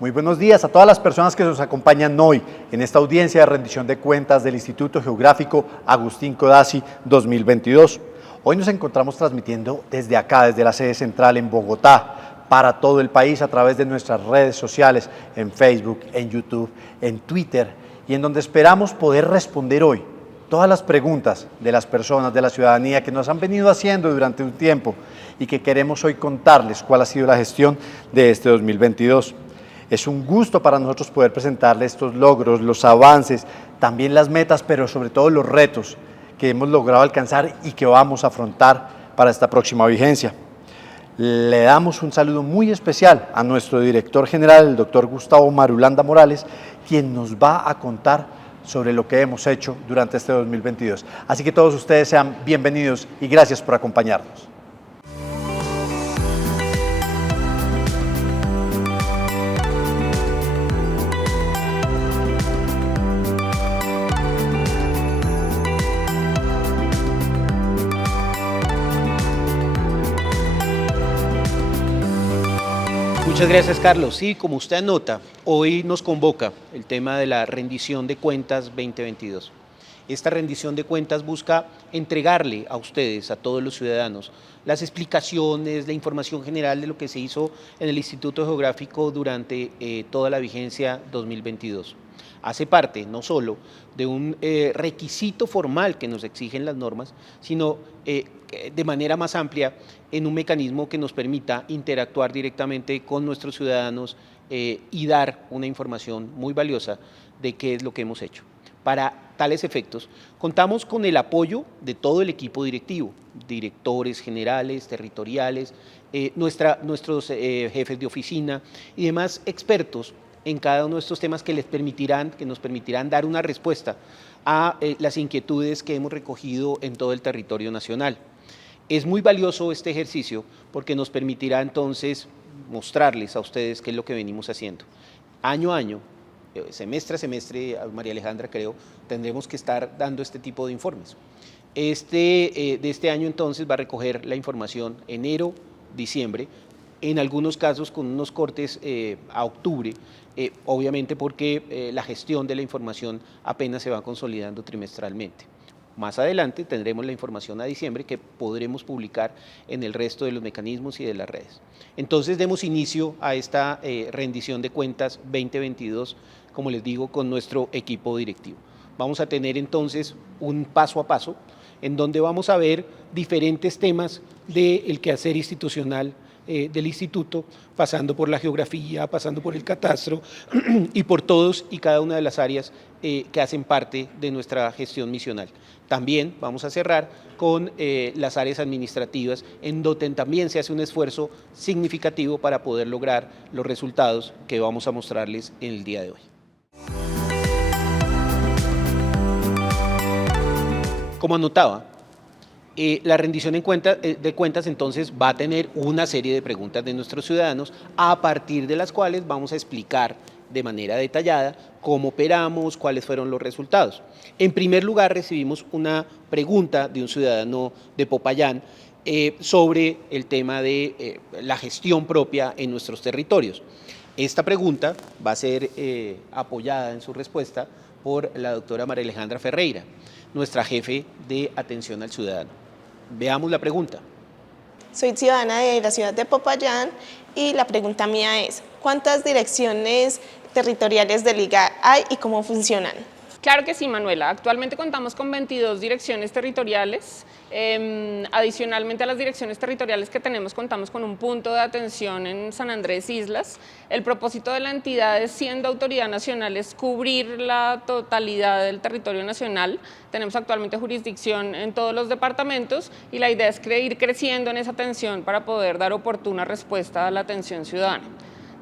Muy buenos días a todas las personas que nos acompañan hoy en esta audiencia de rendición de cuentas del Instituto Geográfico Agustín Codazzi 2022. Hoy nos encontramos transmitiendo desde acá, desde la sede central en Bogotá, para todo el país a través de nuestras redes sociales, en Facebook, en YouTube, en Twitter, y en donde esperamos poder responder hoy todas las preguntas de las personas, de la ciudadanía que nos han venido haciendo durante un tiempo y que queremos hoy contarles cuál ha sido la gestión de este 2022. Es un gusto para nosotros poder presentarles estos logros, los avances, también las metas, pero sobre todo los retos que hemos logrado alcanzar y que vamos a afrontar para esta próxima vigencia. Le damos un saludo muy especial a nuestro director general, el doctor Gustavo Marulanda Morales, quien nos va a contar sobre lo que hemos hecho durante este 2022. Así que todos ustedes sean bienvenidos y gracias por acompañarnos. Muchas gracias, Carlos. Sí, como usted anota, hoy nos convoca el tema de la rendición de cuentas 2022. Esta rendición de cuentas busca entregarle a ustedes, a todos los ciudadanos, las explicaciones, la información general de lo que se hizo en el Instituto Geográfico durante toda la vigencia 2022. Hace parte no solo de un requisito formal que nos exigen las normas, sino de manera más amplia en un mecanismo que nos permita interactuar directamente con nuestros ciudadanos y dar una información muy valiosa de qué es lo que hemos hecho. Para tales efectos, contamos con el apoyo de todo el equipo directivo, directores generales, territoriales, nuestros jefes de oficina y demás expertos en cada uno de estos temas que nos permitirán dar una respuesta a las inquietudes que hemos recogido en todo el territorio nacional. Es muy valioso este ejercicio porque nos permitirá entonces mostrarles a ustedes qué es lo que venimos haciendo. Año a año, semestre a semestre, María Alejandra, creo, tendremos que estar dando este tipo de informes. De este año entonces va a recoger la información enero, diciembre, en algunos casos con unos cortes a octubre, obviamente porque la gestión de la información apenas se va consolidando trimestralmente. Más adelante tendremos la información a diciembre que podremos publicar en el resto de los mecanismos y de las redes. Entonces demos inicio a esta rendición de cuentas 2022, como les digo, con nuestro equipo directivo. Vamos a tener entonces un paso a paso en donde vamos a ver diferentes temas del quehacer institucional del instituto, pasando por la geografía, pasando por el catastro y por todos y cada una de las áreas que hacen parte de nuestra gestión misional. También vamos a cerrar con las áreas administrativas, en donde también se hace un esfuerzo significativo para poder lograr los resultados que vamos a mostrarles en el día de hoy. Como anotaba, la rendición de cuentas entonces va a tener una serie de preguntas de nuestros ciudadanos a partir de las cuales vamos a explicar de manera detallada cómo operamos, cuáles fueron los resultados. En primer lugar, recibimos una pregunta de un ciudadano de Popayán sobre el tema de la gestión propia en nuestros territorios. Esta pregunta va a ser apoyada en su respuesta por la doctora María Alejandra Ferreira, nuestra jefe de atención al ciudadano. Veamos la pregunta. Soy ciudadana de la ciudad de Popayán y la pregunta mía es, ¿cuántas direcciones territoriales de liga hay y cómo funcionan? Claro que sí, Manuela. Actualmente contamos con 22 direcciones territoriales. Adicionalmente a las direcciones territoriales que tenemos, contamos con un punto de atención en San Andrés Islas. El propósito de la entidad, siendo autoridad nacional, es cubrir la totalidad del territorio nacional. Tenemos actualmente jurisdicción en todos los departamentos y la idea es ir creciendo en esa atención para poder dar oportuna respuesta a la atención ciudadana.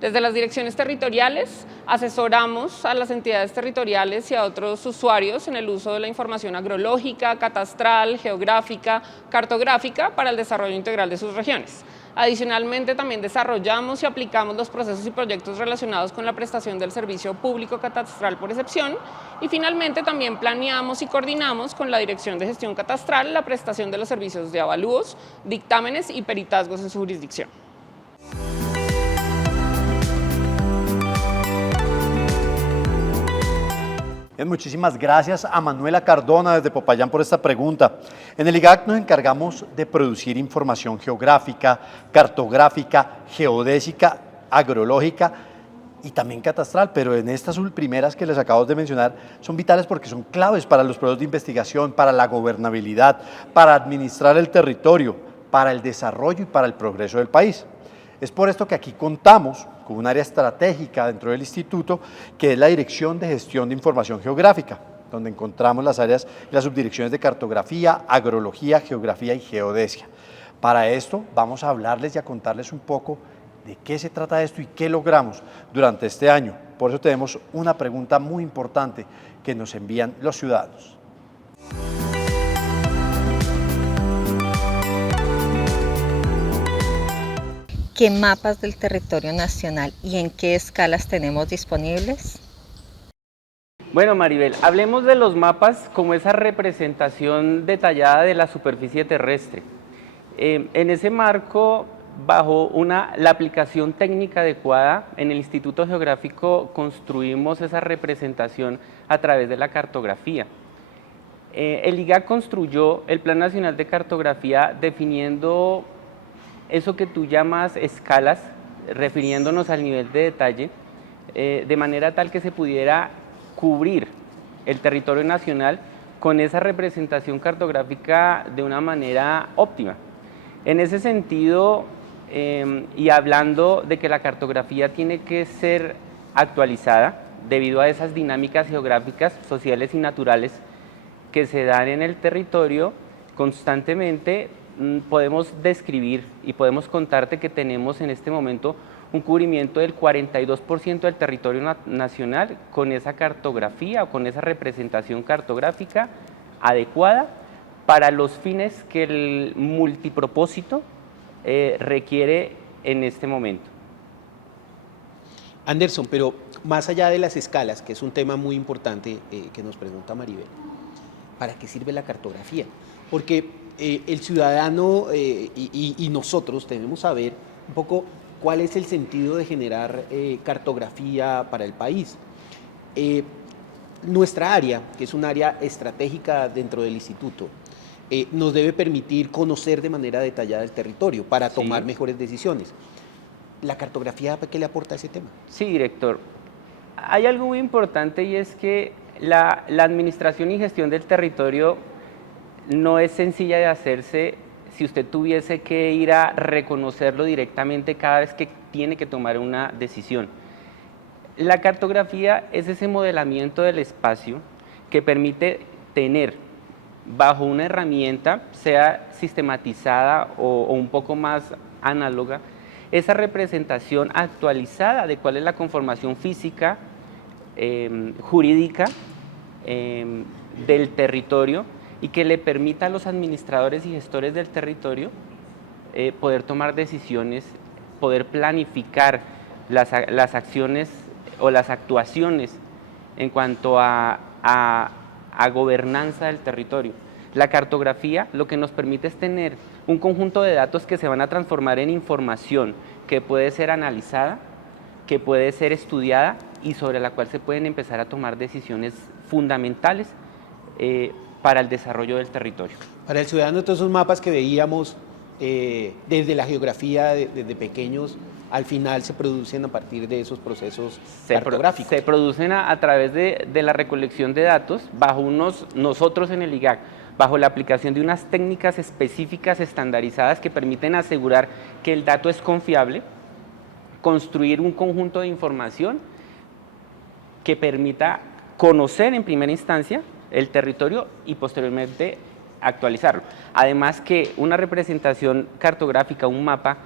Desde las direcciones territoriales asesoramos a las entidades territoriales y a otros usuarios en el uso de la información agrológica, catastral, geográfica, cartográfica para el desarrollo integral de sus regiones. Adicionalmente, también desarrollamos y aplicamos los procesos y proyectos relacionados con la prestación del servicio público catastral por excepción y finalmente también planeamos y coordinamos con la Dirección de Gestión Catastral la prestación de los servicios de avalúos, dictámenes y peritazgos en su jurisdicción. Bien, muchísimas gracias a Manuela Cardona desde Popayán por esta pregunta. En el IGAC nos encargamos de producir información geográfica, cartográfica, geodésica, agrológica y también catastral, pero en estas primeras que les acabo de mencionar son vitales porque son claves para los procesos de investigación, para la gobernabilidad, para administrar el territorio, para el desarrollo y para el progreso del país. Es por esto que aquí contamos con un área estratégica dentro del instituto, que es la Dirección de Gestión de Información Geográfica, donde encontramos las áreas y las subdirecciones de cartografía, agrología, geografía y geodesia. Para esto vamos a hablarles y a contarles un poco de qué se trata esto y qué logramos durante este año. Por eso tenemos una pregunta muy importante que nos envían los ciudadanos. ¿Qué mapas del territorio nacional y en qué escalas tenemos disponibles? Bueno, Maribel, hablemos de los mapas como esa representación detallada de la superficie terrestre. En ese marco, bajo la aplicación técnica adecuada, en el Instituto Geográfico construimos esa representación a través de la cartografía. El IGAC construyó el Plan Nacional de Cartografía definiendo eso que tú llamas escalas, refiriéndonos al nivel de detalle, de manera tal que se pudiera cubrir el territorio nacional con esa representación cartográfica de una manera óptima. En ese sentido, y hablando de que la cartografía tiene que ser actualizada debido a esas dinámicas geográficas, sociales y naturales que se dan en el territorio constantemente, podemos describir y podemos contarte que tenemos en este momento un cubrimiento del 42% del territorio nacional con esa cartografía o con esa representación cartográfica adecuada para los fines que el multipropósito requiere en este momento. Anderson, pero más allá de las escalas, que es un tema muy importante que nos pregunta Maribel, ¿para qué sirve la cartografía? Porque el ciudadano y nosotros debemos saber un poco cuál es el sentido de generar cartografía para el país. Nuestra área, que es un área estratégica dentro del instituto, nos debe permitir conocer de manera detallada el territorio para tomar mejores decisiones. ¿La cartografía qué le aporta a ese tema? Sí, director. Hay algo muy importante y es que la administración y gestión del territorio no es sencilla de hacerse si usted tuviese que ir a reconocerlo directamente cada vez que tiene que tomar una decisión. La cartografía es ese modelamiento del espacio que permite tener bajo una herramienta, sea sistematizada o un poco más análoga, esa representación actualizada de cuál es la conformación física, jurídica del territorio y que le permita a los administradores y gestores del territorio poder tomar decisiones, poder planificar las acciones o las actuaciones en cuanto a gobernanza del territorio. La cartografía lo que nos permite es tener un conjunto de datos que se van a transformar en información que puede ser analizada, que puede ser estudiada y sobre la cual se pueden empezar a tomar decisiones fundamentales para el desarrollo del territorio. Para el ciudadano, todos esos mapas que veíamos desde la geografía, desde pequeños, al final se producen a partir de esos procesos cartográficos. Se producen a través de la recolección de datos, bajo nosotros en el IGAC, bajo la aplicación de unas técnicas específicas estandarizadas que permiten asegurar que el dato es confiable, construir un conjunto de información que permita conocer en primera instancia el territorio y posteriormente actualizarlo. Además que una representación cartográfica, un mapa,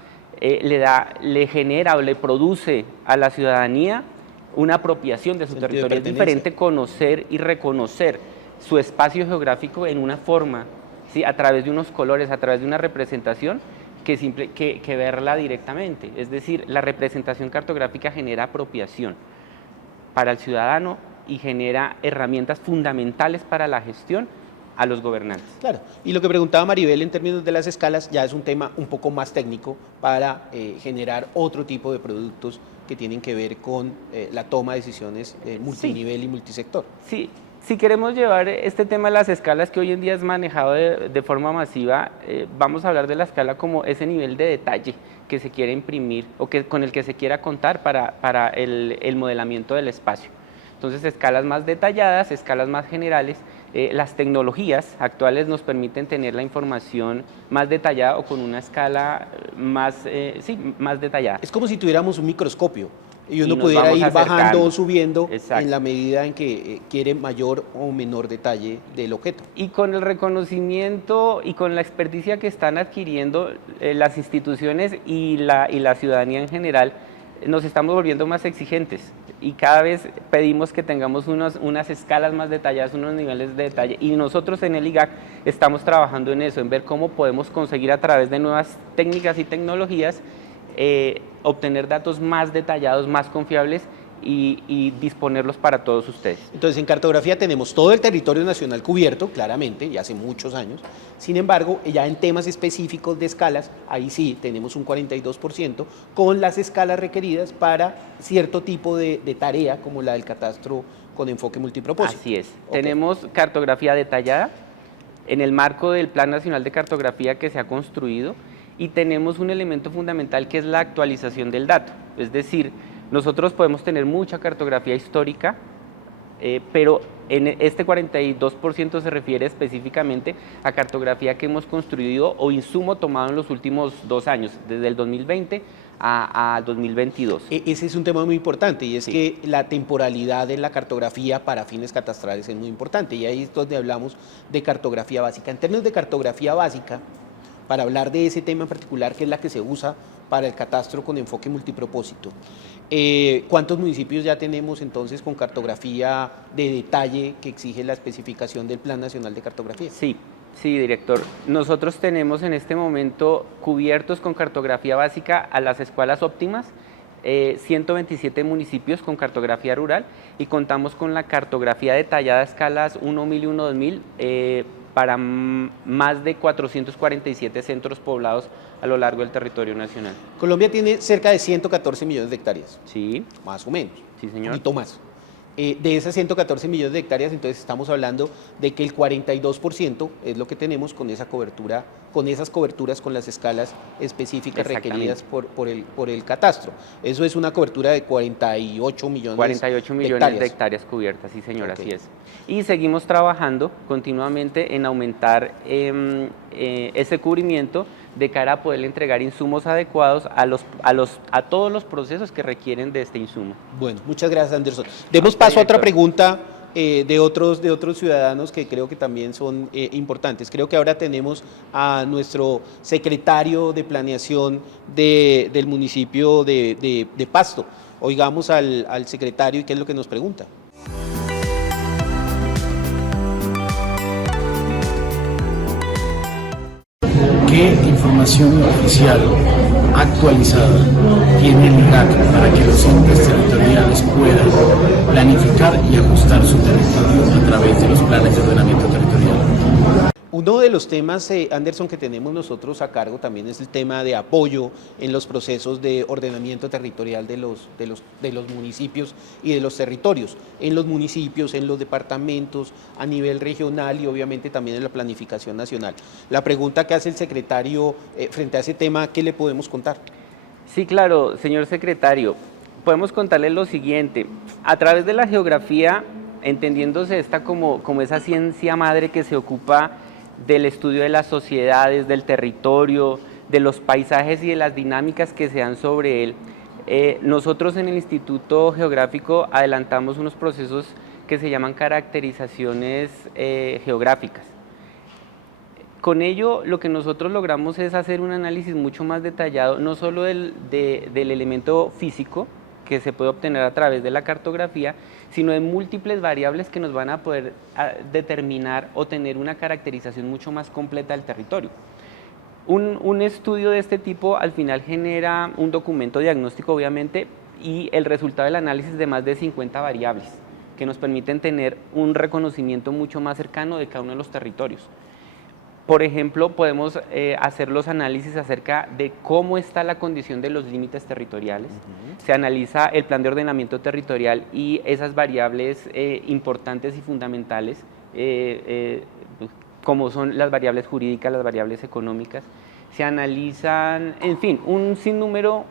le genera o le produce a la ciudadanía una apropiación de su territorio. Es diferente conocer y reconocer su espacio geográfico en una forma, ¿sí? A través de unos colores, a través de una representación, que verla directamente. Es decir, la representación cartográfica genera apropiación para el ciudadano y genera herramientas fundamentales para la gestión a los gobernantes. Claro, y lo que preguntaba Maribel en términos de las escalas ya es un tema un poco más técnico para generar otro tipo de productos que tienen que ver con la toma de decisiones multinivel y multisector. Sí, si queremos llevar este tema a las escalas que hoy en día es manejado de forma masiva, vamos a hablar de la escala como ese nivel de detalle que se quiere imprimir o con el que se quiera contar para el modelamiento del espacio. Entonces, escalas más detalladas, escalas más generales. Las tecnologías actuales nos permiten tener la información más detallada o con una escala más detallada. Es como si tuviéramos un microscopio y uno nos pudiera vamos ir bajando acercando. o subiendo Exacto. en la medida en que quiere mayor o menor detalle del objeto. Y con el reconocimiento y con la experticia que están adquiriendo las instituciones y la ciudadanía en general, nos estamos volviendo más exigentes y cada vez pedimos que tengamos unas escalas más detalladas, unos niveles de detalle, y nosotros en el IGAC estamos trabajando en eso, en ver cómo podemos conseguir a través de nuevas técnicas y tecnologías obtener datos más detallados, más confiables y disponerlos para todos ustedes. Entonces, en cartografía tenemos todo el territorio nacional cubierto, claramente, ya hace muchos años. Sin embargo, ya en temas específicos de escalas, ahí sí tenemos un 42% con las escalas requeridas para cierto tipo de tarea, como la del catastro con enfoque multipropósito. Así es. Okay. Tenemos cartografía detallada en el marco del Plan Nacional de Cartografía que se ha construido, y tenemos un elemento fundamental que es la actualización del dato. Es decir, nosotros podemos tener mucha cartografía histórica, pero en este 42% se refiere específicamente a cartografía que hemos construido o insumo tomado en los últimos 2 años, desde el 2020 a 2022. Ese es un tema muy importante, y es que la temporalidad de la cartografía para fines catastrales es muy importante, y ahí es donde hablamos de cartografía básica. En términos de cartografía básica, para hablar de ese tema en particular, que es la que se usa para el catastro con enfoque multipropósito, ¿cuántos municipios ya tenemos entonces con cartografía de detalle que exige la especificación del Plan Nacional de Cartografía? Sí, director. Nosotros tenemos en este momento cubiertos con cartografía básica a las escuelas óptimas, 127 municipios con cartografía rural, y contamos con la cartografía detallada a escalas 1.000 y 1.2000 para más de 447 centros poblados a lo largo del territorio nacional. Colombia tiene cerca de 114 millones de hectáreas. Sí. Más o menos. Sí, señor. Un poquito más. De esas 114 millones de hectáreas, entonces estamos hablando de que el 42% es lo que tenemos con esa cobertura, con esas coberturas con las escalas específicas requeridas por el catastro. Eso es una cobertura de 48 millones de hectáreas cubiertas, sí, señor, okay. Así es. Y seguimos trabajando continuamente en aumentar ese cubrimiento de cara a poder entregar insumos adecuados a todos los procesos que requieren de este insumo. Bueno, muchas gracias, Anderson. Demos paso a otra pregunta de otros ciudadanos que creo que también son importantes. Creo que ahora tenemos a nuestro secretario de planeación del municipio de Pasto. Oigamos al secretario y qué es lo que nos pregunta. ¿Qué información oficial actualizada tiene el IGAC para que los entes territoriales puedan planificar y ajustar su territorio a través de los planes de ordenamiento territorial? Uno de los temas, Anderson, que tenemos nosotros a cargo también es el tema de apoyo en los procesos de ordenamiento territorial de los municipios y de los territorios, en los municipios, en los departamentos, a nivel regional y obviamente también en la planificación nacional. La pregunta que hace el secretario frente a ese tema, ¿qué le podemos contar? Sí, claro, señor secretario, podemos contarle lo siguiente. A través de la geografía, entendiéndose esta como esa ciencia madre que se ocupa del estudio de las sociedades, del territorio, de los paisajes y de las dinámicas que se dan sobre él, nosotros en el Instituto Geográfico adelantamos unos procesos que se llaman caracterizaciones geográficas. Con ello, lo que nosotros logramos es hacer un análisis mucho más detallado, no solo del elemento físico, que se puede obtener a través de la cartografía, sino de múltiples variables que nos van a poder determinar o tener una caracterización mucho más completa del territorio. Un estudio de este tipo al final genera un documento diagnóstico, obviamente, y el resultado del análisis de más de 50 variables que nos permiten tener un reconocimiento mucho más cercano de cada uno de los territorios. Por ejemplo, podemos hacer los análisis acerca de cómo está la condición de los límites territoriales. Se analiza el plan de ordenamiento territorial y esas variables importantes y fundamentales, como son las variables jurídicas, las variables económicas. Se analizan, en fin, un sinnúmero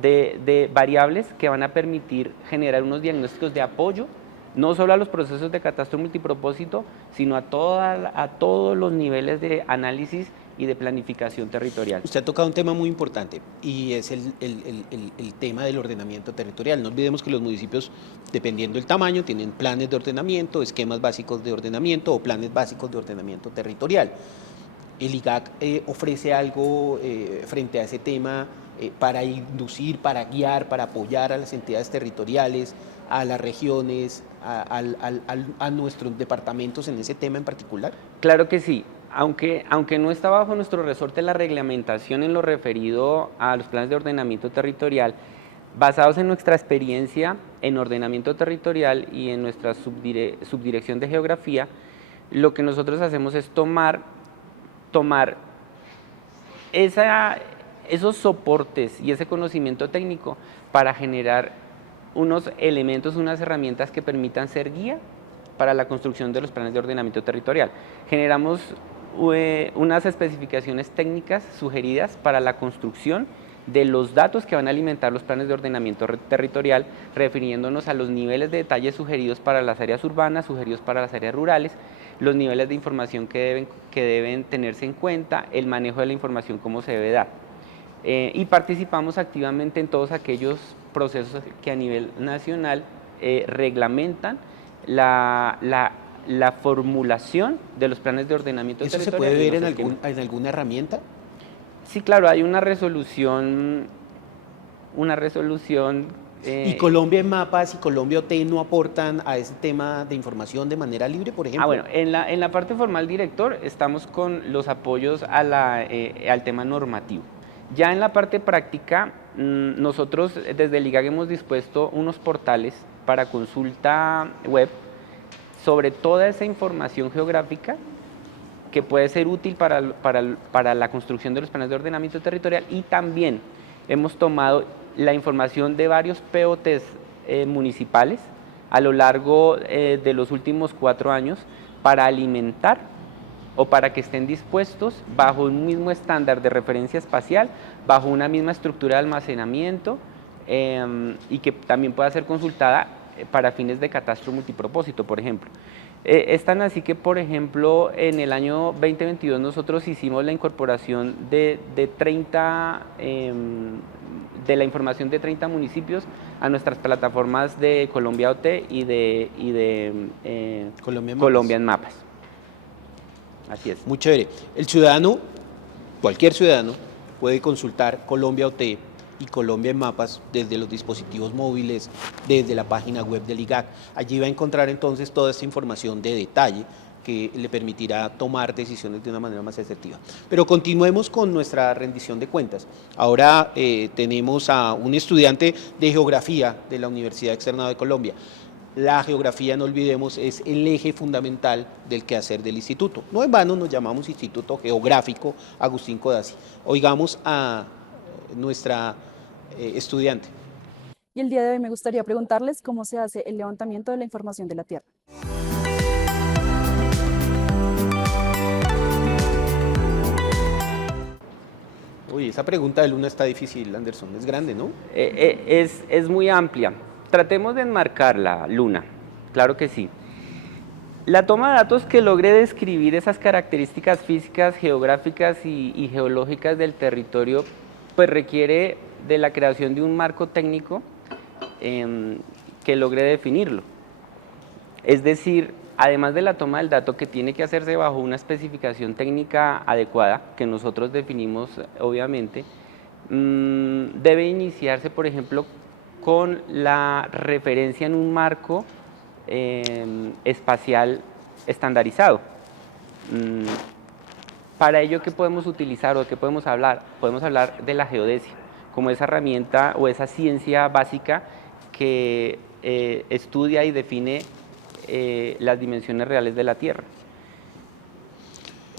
de variables que van a permitir generar unos diagnósticos de apoyo, no solo a los procesos de catastro multipropósito, sino a todos los niveles de análisis y de planificación territorial. Usted ha tocado un tema muy importante y es el tema del ordenamiento territorial. No olvidemos que los municipios, dependiendo del tamaño, tienen planes de ordenamiento, esquemas básicos de ordenamiento o planes básicos de ordenamiento territorial. ¿El IGAC ofrece algo frente a ese tema para inducir, para guiar, para apoyar a las entidades territoriales, a las regiones, a nuestros departamentos en ese tema en particular? Claro que sí. Aunque no está bajo nuestro resorte la reglamentación en lo referido a los planes de ordenamiento territorial, basados en nuestra experiencia en ordenamiento territorial y en nuestra subdirección de geografía, lo que nosotros hacemos es tomar esos soportes y ese conocimiento técnico para generar unos elementos, unas herramientas que permitan ser guía para la construcción de los planes de ordenamiento territorial. Generamos unas especificaciones técnicas sugeridas para la construcción de los datos que van a alimentar los planes de ordenamiento territorial, refiriéndonos a los niveles de detalle sugeridos para las áreas urbanas, sugeridos para las áreas rurales, los niveles de información que deben tenerse en cuenta, el manejo de la información, cómo se debe dar. Y participamos activamente en todos aquellos procesos que a nivel nacional reglamentan la formulación de los planes de ordenamiento territorial. ¿Eso se puede ver en alguna herramienta? Sí, claro, hay una resolución. ¿Y Colombia en Mapas y Colombia OT no aportan a ese tema de información de manera libre, por ejemplo? Bueno, en la parte formal, director, estamos con los apoyos al tema normativo. Ya en la parte práctica, nosotros desde el IGAC hemos dispuesto unos portales para consulta web sobre toda esa información geográfica que puede ser útil para la construcción de los planes de ordenamiento territorial, y también hemos tomado la información de varios POTs municipales a lo largo de los últimos 4 años para alimentar o para que estén dispuestos bajo un mismo estándar de referencia espacial, bajo una misma estructura de almacenamiento y que también pueda ser consultada para fines de catastro multipropósito, por ejemplo. Es tan así que, por ejemplo, en el año 2022 nosotros hicimos la incorporación de la información de 30 municipios a nuestras plataformas de Colombia OT y de Colombia en Mapas. Así es. Muy chévere. El ciudadano, cualquier ciudadano, puede consultar Colombia OT y Colombia en Mapas desde los dispositivos móviles, desde la página web del IGAC. Allí va a encontrar entonces toda esta información de detalle que le permitirá tomar decisiones de una manera más asertiva. Pero continuemos con nuestra rendición de cuentas. Ahora tenemos a un estudiante de geografía de la Universidad Externado de Colombia. La geografía, no olvidemos, es el eje fundamental del quehacer del instituto. No en vano nos llamamos Instituto Geográfico Agustín Codazzi. Oigamos a nuestra estudiante. Y el día de hoy me gustaría preguntarles cómo se hace el levantamiento de la información de la Tierra. Uy, esa pregunta de Luna está difícil, Anderson, es grande, ¿no? Es muy amplia. Tratemos de enmarcarla, Luna, claro que sí. La toma de datos que logre describir esas características físicas, geográficas y geológicas del territorio, pues requiere de la creación de un marco técnico que logre definirlo. Es decir, además de la toma del dato, que tiene que hacerse bajo una especificación técnica adecuada, que nosotros definimos obviamente, debe iniciarse, por ejemplo, con la referencia en un marco espacial estandarizado. Para ello, ¿qué podemos utilizar o de qué podemos hablar? Podemos hablar de la geodesia, como esa herramienta o esa ciencia básica que estudia y define las dimensiones reales de la Tierra.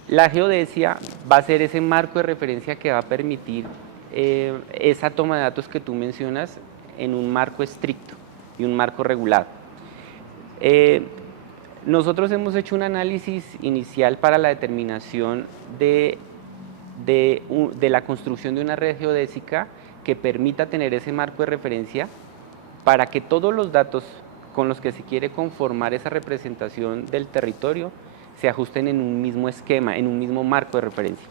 La geodesia va a ser ese marco de referencia que va a permitir esa toma de datos que tú mencionas en un marco estricto y un marco regulado. Nosotros hemos hecho un análisis inicial para la determinación de la construcción de una red geodésica que permita tener ese marco de referencia para que todos los datos con los que se quiere conformar esa representación del territorio se ajusten en un mismo esquema, en un mismo marco de referencia.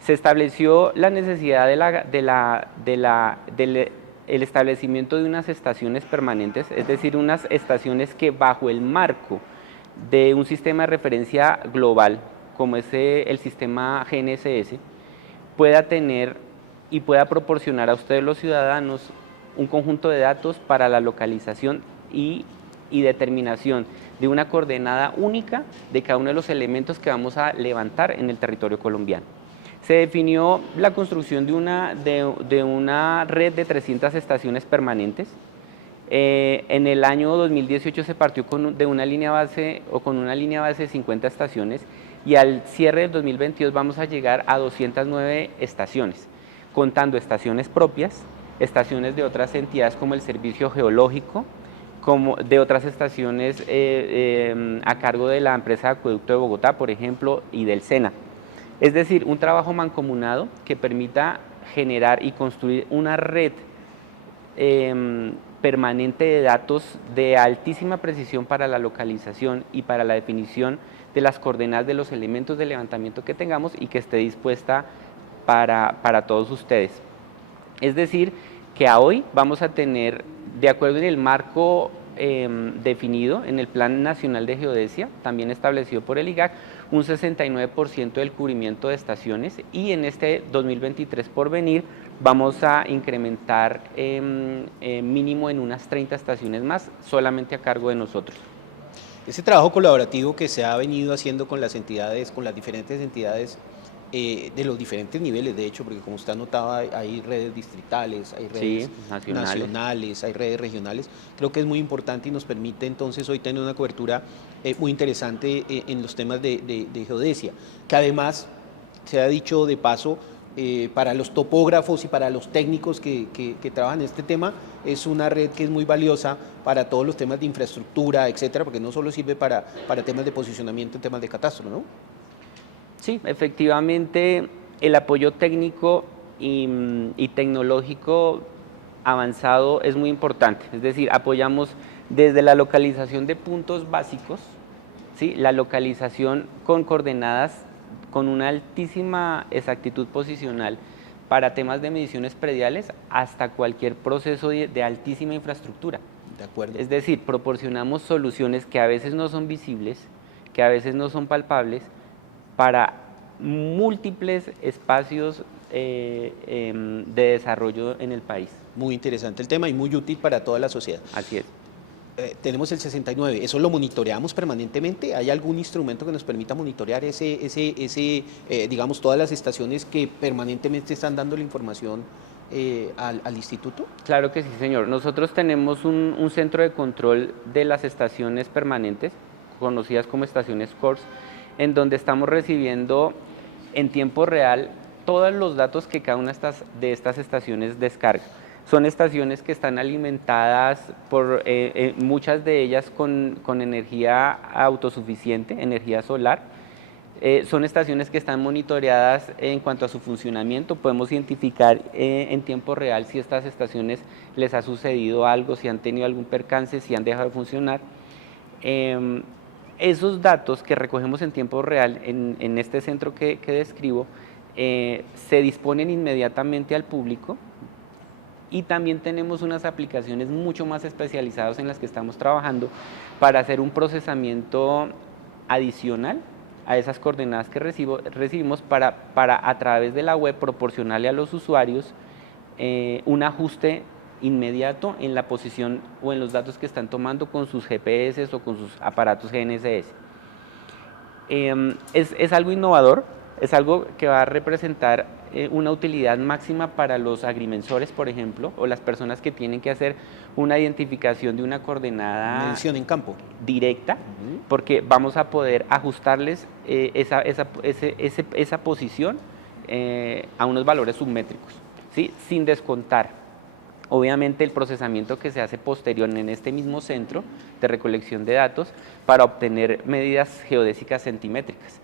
Se estableció la necesidad del establecimiento de unas estaciones permanentes, es decir, unas estaciones que bajo el marco de un sistema de referencia global, como es el sistema GNSS, pueda tener y pueda proporcionar a ustedes los ciudadanos un conjunto de datos para la localización y determinación de una coordenada única de cada uno de los elementos que vamos a levantar en el territorio colombiano. Se definió la construcción de una red de 300 estaciones permanentes. En el año 2018 se partió de una línea base de 50 estaciones y al cierre del 2022 vamos a llegar a 209 estaciones, contando estaciones propias, estaciones de otras entidades como el Servicio Geológico, como de otras estaciones a cargo de la empresa de Acueducto de Bogotá, por ejemplo, y del SENA. Es decir, un trabajo mancomunado que permita generar y construir una red permanente de datos de altísima precisión para la localización y para la definición de las coordenadas de los elementos de levantamiento que tengamos y que esté dispuesta para todos ustedes. Es decir, que a hoy vamos a tener, de acuerdo en el marco definido en el Plan Nacional de Geodesia, también establecido por el IGAC, un 69% del cubrimiento de estaciones y en este 2023 por venir vamos a incrementar mínimo en unas 30 estaciones más solamente a cargo de nosotros. Ese trabajo colaborativo que se ha venido haciendo con las entidades, con las diferentes entidades de los diferentes niveles, de hecho, porque como usted anotaba, hay redes distritales, hay redes nacionales, hay redes regionales, creo que es muy importante y nos permite entonces hoy tener una cobertura muy interesante en los temas de geodesia, que además, se ha dicho de paso, para los topógrafos y para los técnicos que trabajan en este tema, es una red que es muy valiosa para todos los temas de infraestructura, etcétera, porque no solo sirve para temas de posicionamiento, en temas de catastro, ¿no? Sí, efectivamente, el apoyo técnico y tecnológico avanzado es muy importante, es decir, apoyamos desde la localización de puntos básicos, ¿sí? La localización con coordenadas con una altísima exactitud posicional para temas de mediciones prediales hasta cualquier proceso de altísima infraestructura. De acuerdo. Es decir, proporcionamos soluciones que a veces no son visibles, que a veces no son palpables, para múltiples espacios de desarrollo en el país. Muy interesante el tema y muy útil para toda la sociedad. Así es. Tenemos el 69, ¿eso lo monitoreamos permanentemente? ¿Hay algún instrumento que nos permita monitorear digamos, todas las estaciones que permanentemente están dando la información al instituto? Claro que sí, señor. Nosotros tenemos un centro de control de las estaciones permanentes, conocidas como estaciones CORS, en donde estamos recibiendo en tiempo real todos los datos que cada una de estas estaciones descarga. Son estaciones que están alimentadas por muchas de ellas con energía autosuficiente, energía solar. Son estaciones que están monitoreadas en cuanto a su funcionamiento. Podemos identificar en tiempo real si a estas estaciones les ha sucedido algo, si han tenido algún percance, si han dejado de funcionar. Esos datos que recogemos en tiempo real en este centro que describo se disponen inmediatamente al público. Y también tenemos unas aplicaciones mucho más especializadas en las que estamos trabajando para hacer un procesamiento adicional a esas coordenadas que recibimos para a través de la web proporcionarle a los usuarios un ajuste inmediato en la posición o en los datos que están tomando con sus GPS o con sus aparatos GNSS. Es algo innovador, es algo que va a representar una utilidad máxima para los agrimensores, por ejemplo, o las personas que tienen que hacer una identificación de una coordenada Medición en campo. directa, porque vamos a poder ajustarles esa posición a unos valores submétricos, ¿sí? Sin descontar, obviamente, el procesamiento que se hace posterior en este mismo centro de recolección de datos para obtener medidas geodésicas centimétricas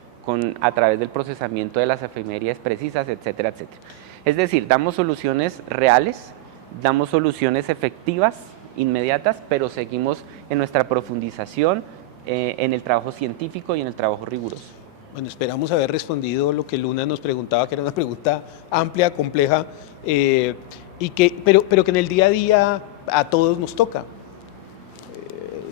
a través del procesamiento de las efemérides precisas, etcétera, etcétera. Es decir, damos soluciones reales, damos soluciones efectivas, inmediatas, pero seguimos en nuestra profundización, en el trabajo científico y en el trabajo riguroso. Bueno, esperamos haber respondido lo que Luna nos preguntaba, que era una pregunta amplia, compleja, pero que en el día a día a todos nos toca.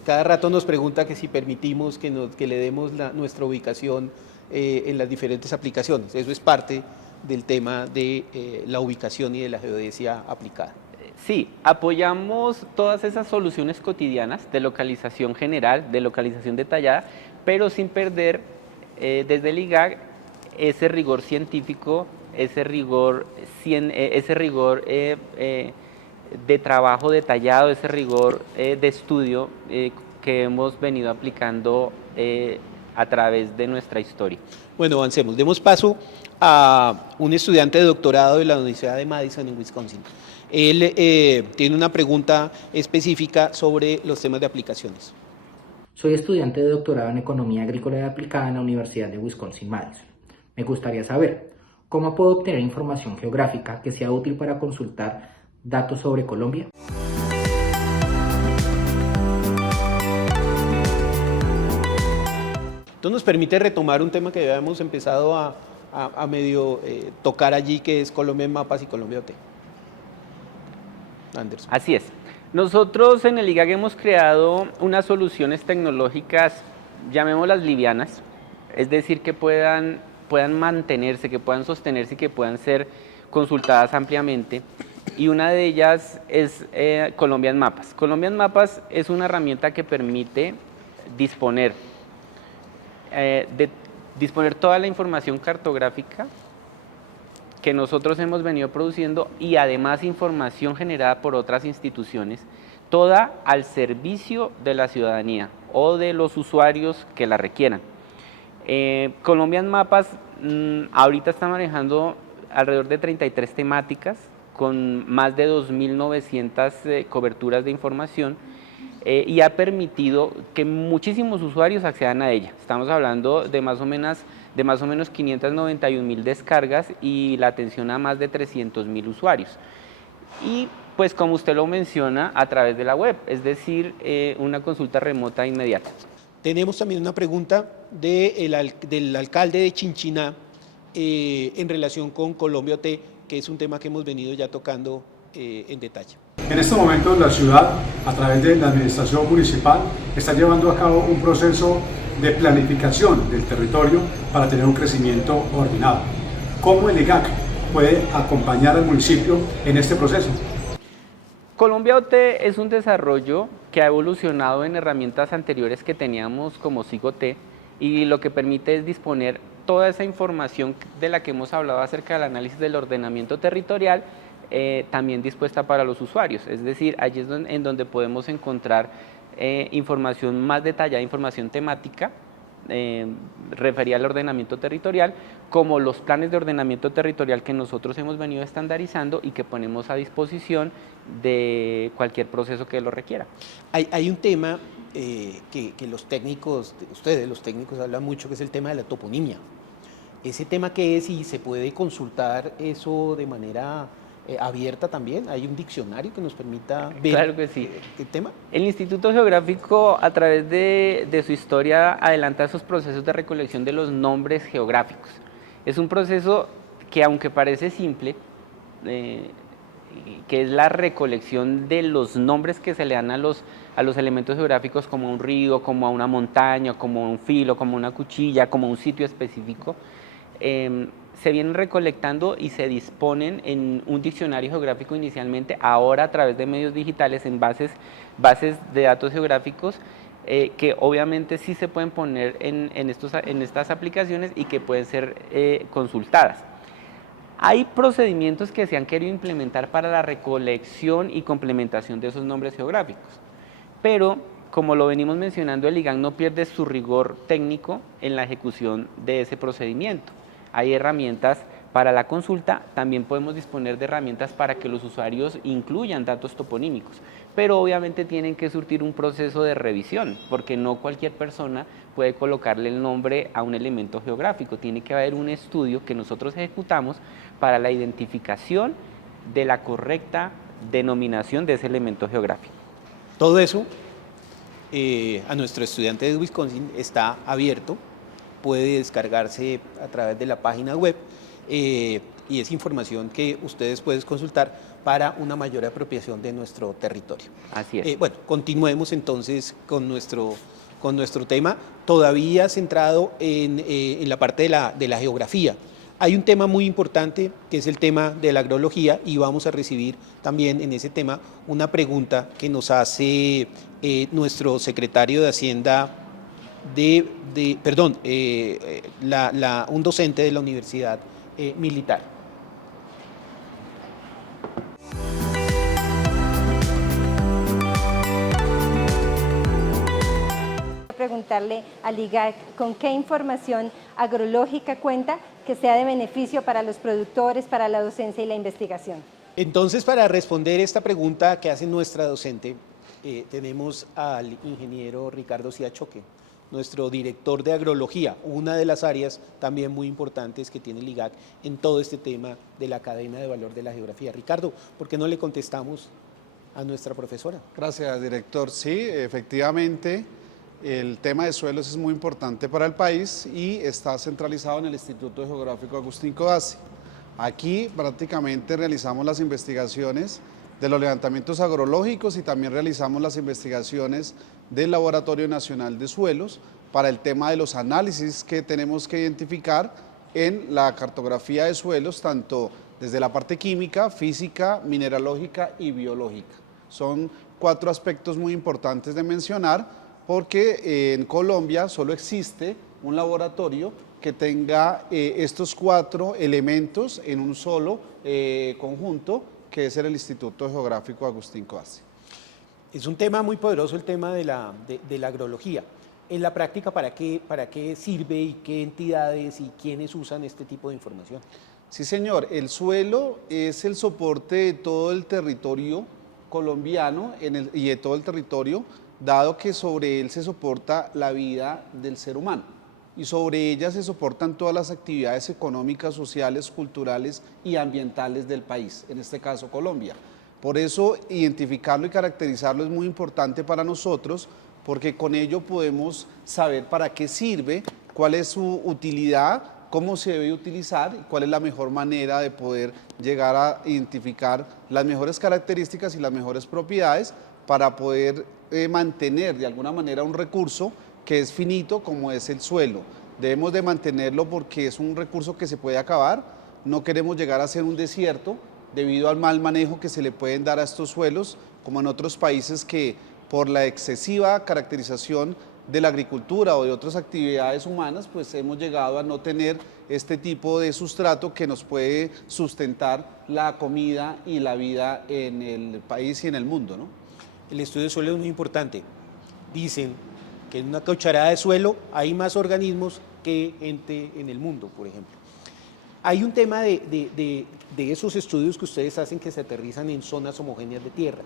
Cada rato nos pregunta que si permitimos que le demos nuestra ubicación en las diferentes aplicaciones. Eso es parte del tema de la ubicación y de la geodesia aplicada. Sí, apoyamos todas esas soluciones cotidianas de localización general, de localización detallada, pero sin perder desde el IGAC ese rigor científico, ese rigor de trabajo detallado, ese rigor de estudio que hemos venido aplicando a través de nuestra historia. Bueno, avancemos. Demos paso a un estudiante de doctorado de la Universidad de Madison en Wisconsin. Él tiene una pregunta específica sobre los temas de aplicaciones. Soy estudiante de doctorado en Economía Agrícola y Aplicada en la Universidad de Wisconsin-Madison. Me gustaría saber cómo puedo obtener información geográfica que sea útil para consultar datos sobre Colombia. Esto nos permite retomar un tema que habíamos empezado a medio tocar allí, que es Colombia en mapas y Colombia OT. Anderson. Así es. Nosotros en el IGAC hemos creado unas soluciones tecnológicas, llamémoslas livianas, es decir, que puedan mantenerse, que puedan sostenerse y que puedan ser consultadas ampliamente. Y una de ellas es Colombian Mapas. Colombian Mapas es una herramienta que permite disponer toda la información cartográfica que nosotros hemos venido produciendo y además información generada por otras instituciones, toda al servicio de la ciudadanía o de los usuarios que la requieran. Colombian Mapas ahorita está manejando alrededor de 33 temáticas con más de 2.900 coberturas de información y ha permitido que muchísimos usuarios accedan a ella. Estamos hablando de más o menos 591.000 descargas y la atención a más de 300.000 usuarios. Y pues como usted lo menciona, a través de la web, es decir, una consulta remota inmediata. Tenemos también una pregunta del alcalde de Chinchiná en relación con Colombia OT, que es un tema que hemos venido ya tocando en detalle. En este momento la ciudad, a través de la administración municipal, está llevando a cabo un proceso de planificación del territorio para tener un crecimiento ordenado. ¿Cómo el IGAC puede acompañar al municipio en este proceso? Colombia OT es un desarrollo que ha evolucionado en herramientas anteriores que teníamos como SIG-OT y lo que permite es disponer toda esa información de la que hemos hablado acerca del análisis del ordenamiento territorial también dispuesta para los usuarios, es decir, allí es en donde podemos encontrar información más detallada, información temática referida al ordenamiento territorial, como los planes de ordenamiento territorial que nosotros hemos venido estandarizando y que ponemos a disposición de cualquier proceso que lo requiera. Hay un tema que los técnicos, ustedes los técnicos hablan mucho, que es el tema de la toponimia. Ese tema que es, y se puede consultar eso de manera abierta también, hay un diccionario que nos permita ver. Claro que sí. ¿El tema? El Instituto Geográfico, a través de su historia, adelanta esos procesos de recolección de los nombres geográficos. Es un proceso que, aunque parece simple, que es la recolección de los nombres que se le dan a los elementos geográficos, como a un río, como a una montaña, como a un filo, como a una cuchilla, como a un sitio específico, se vienen recolectando y se disponen en un diccionario geográfico inicialmente, ahora a través de medios digitales, en bases de datos geográficos, que obviamente sí se pueden poner en estas aplicaciones y que pueden ser consultadas. Hay procedimientos que se han querido implementar para la recolección y complementación de esos nombres geográficos, pero como lo venimos mencionando, el IGAC no pierde su rigor técnico en la ejecución de ese procedimiento. Hay herramientas para la consulta, también podemos disponer de herramientas para que los usuarios incluyan datos toponímicos, pero obviamente tienen que surtir un proceso de revisión, porque no cualquier persona puede colocarle el nombre a un elemento geográfico. Tiene que haber un estudio que nosotros ejecutamos para la identificación de la correcta denominación de ese elemento geográfico. Todo eso a nuestro estudiante de Wisconsin está abierto, puede descargarse a través de la página web y es información que ustedes pueden consultar para una mayor apropiación de nuestro territorio. Así es. Bueno, continuemos entonces con nuestro tema, todavía centrado en la parte de la geografía. Hay un tema muy importante que es el tema de la agrología y vamos a recibir también en ese tema una pregunta que nos hace nuestro secretario de Hacienda un docente de la Universidad Militar. Preguntarle al IGAC con qué información agrológica cuenta que sea de beneficio para los productores, para la docencia y la investigación. Entonces, para responder esta pregunta que hace nuestra docente, tenemos al ingeniero Ricardo Siachoque, nuestro director de agrología, una de las áreas también muy importantes que tiene el IGAC en todo este tema de la cadena de valor de la geografía. Ricardo, ¿por qué no le contestamos a nuestra profesora? Gracias, director. Sí, efectivamente, el tema de suelos es muy importante para el país y está centralizado en el Instituto Geográfico Agustín Codazzi. Aquí prácticamente realizamos las investigaciones de los levantamientos agrológicos y también realizamos las investigaciones del Laboratorio Nacional de Suelos para el tema de los análisis que tenemos que identificar en la cartografía de suelos, tanto desde la parte química, física, mineralógica y biológica. Son 4 aspectos muy importantes de mencionar porque en Colombia solo existe un laboratorio que tenga estos 4 elementos en un solo conjunto, que es el Instituto Geográfico Agustín Codazzi. Es un tema muy poderoso el tema de la agrología. En la práctica, ¿para qué sirve y qué entidades y quiénes usan este tipo de información? Sí, señor. El suelo es el soporte de todo el territorio colombiano y de todo el territorio, dado que sobre él se soporta la vida del ser humano y sobre ella se soportan todas las actividades económicas, sociales, culturales y ambientales del país, en este caso Colombia. Por eso identificarlo y caracterizarlo es muy importante para nosotros, porque con ello podemos saber para qué sirve, cuál es su utilidad, cómo se debe utilizar y cuál es la mejor manera de poder llegar a identificar las mejores características y las mejores propiedades para poder mantener de alguna manera un recurso que es finito como es el suelo. Debemos de mantenerlo porque es un recurso que se puede acabar, no queremos llegar a ser un desierto debido al mal manejo que se le pueden dar a estos suelos, como en otros países que por la excesiva caracterización de la agricultura o de otras actividades humanas, pues hemos llegado a no tener este tipo de sustrato que nos puede sustentar la comida y la vida en el país y en el mundo, ¿no? El estudio de suelo es muy importante. Dicen que en una cucharada de suelo hay más organismos que gente en el mundo, por ejemplo. Hay un tema de esos estudios que ustedes hacen que se aterrizan en zonas homogéneas de tierra.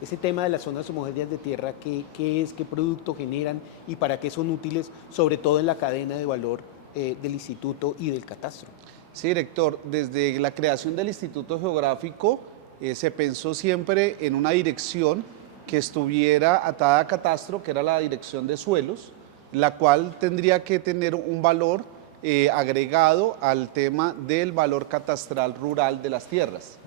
Ese tema de las zonas homogéneas de tierra, ¿qué es, qué producto generan y para qué son útiles, sobre todo en la cadena de valor del instituto y del catastro? Sí, director, desde la creación del Instituto Geográfico se pensó siempre en una dirección que estuviera atada a catastro, que era la dirección de suelos, la cual tendría que tener un valor agregado al tema del valor catastral rural de las tierras.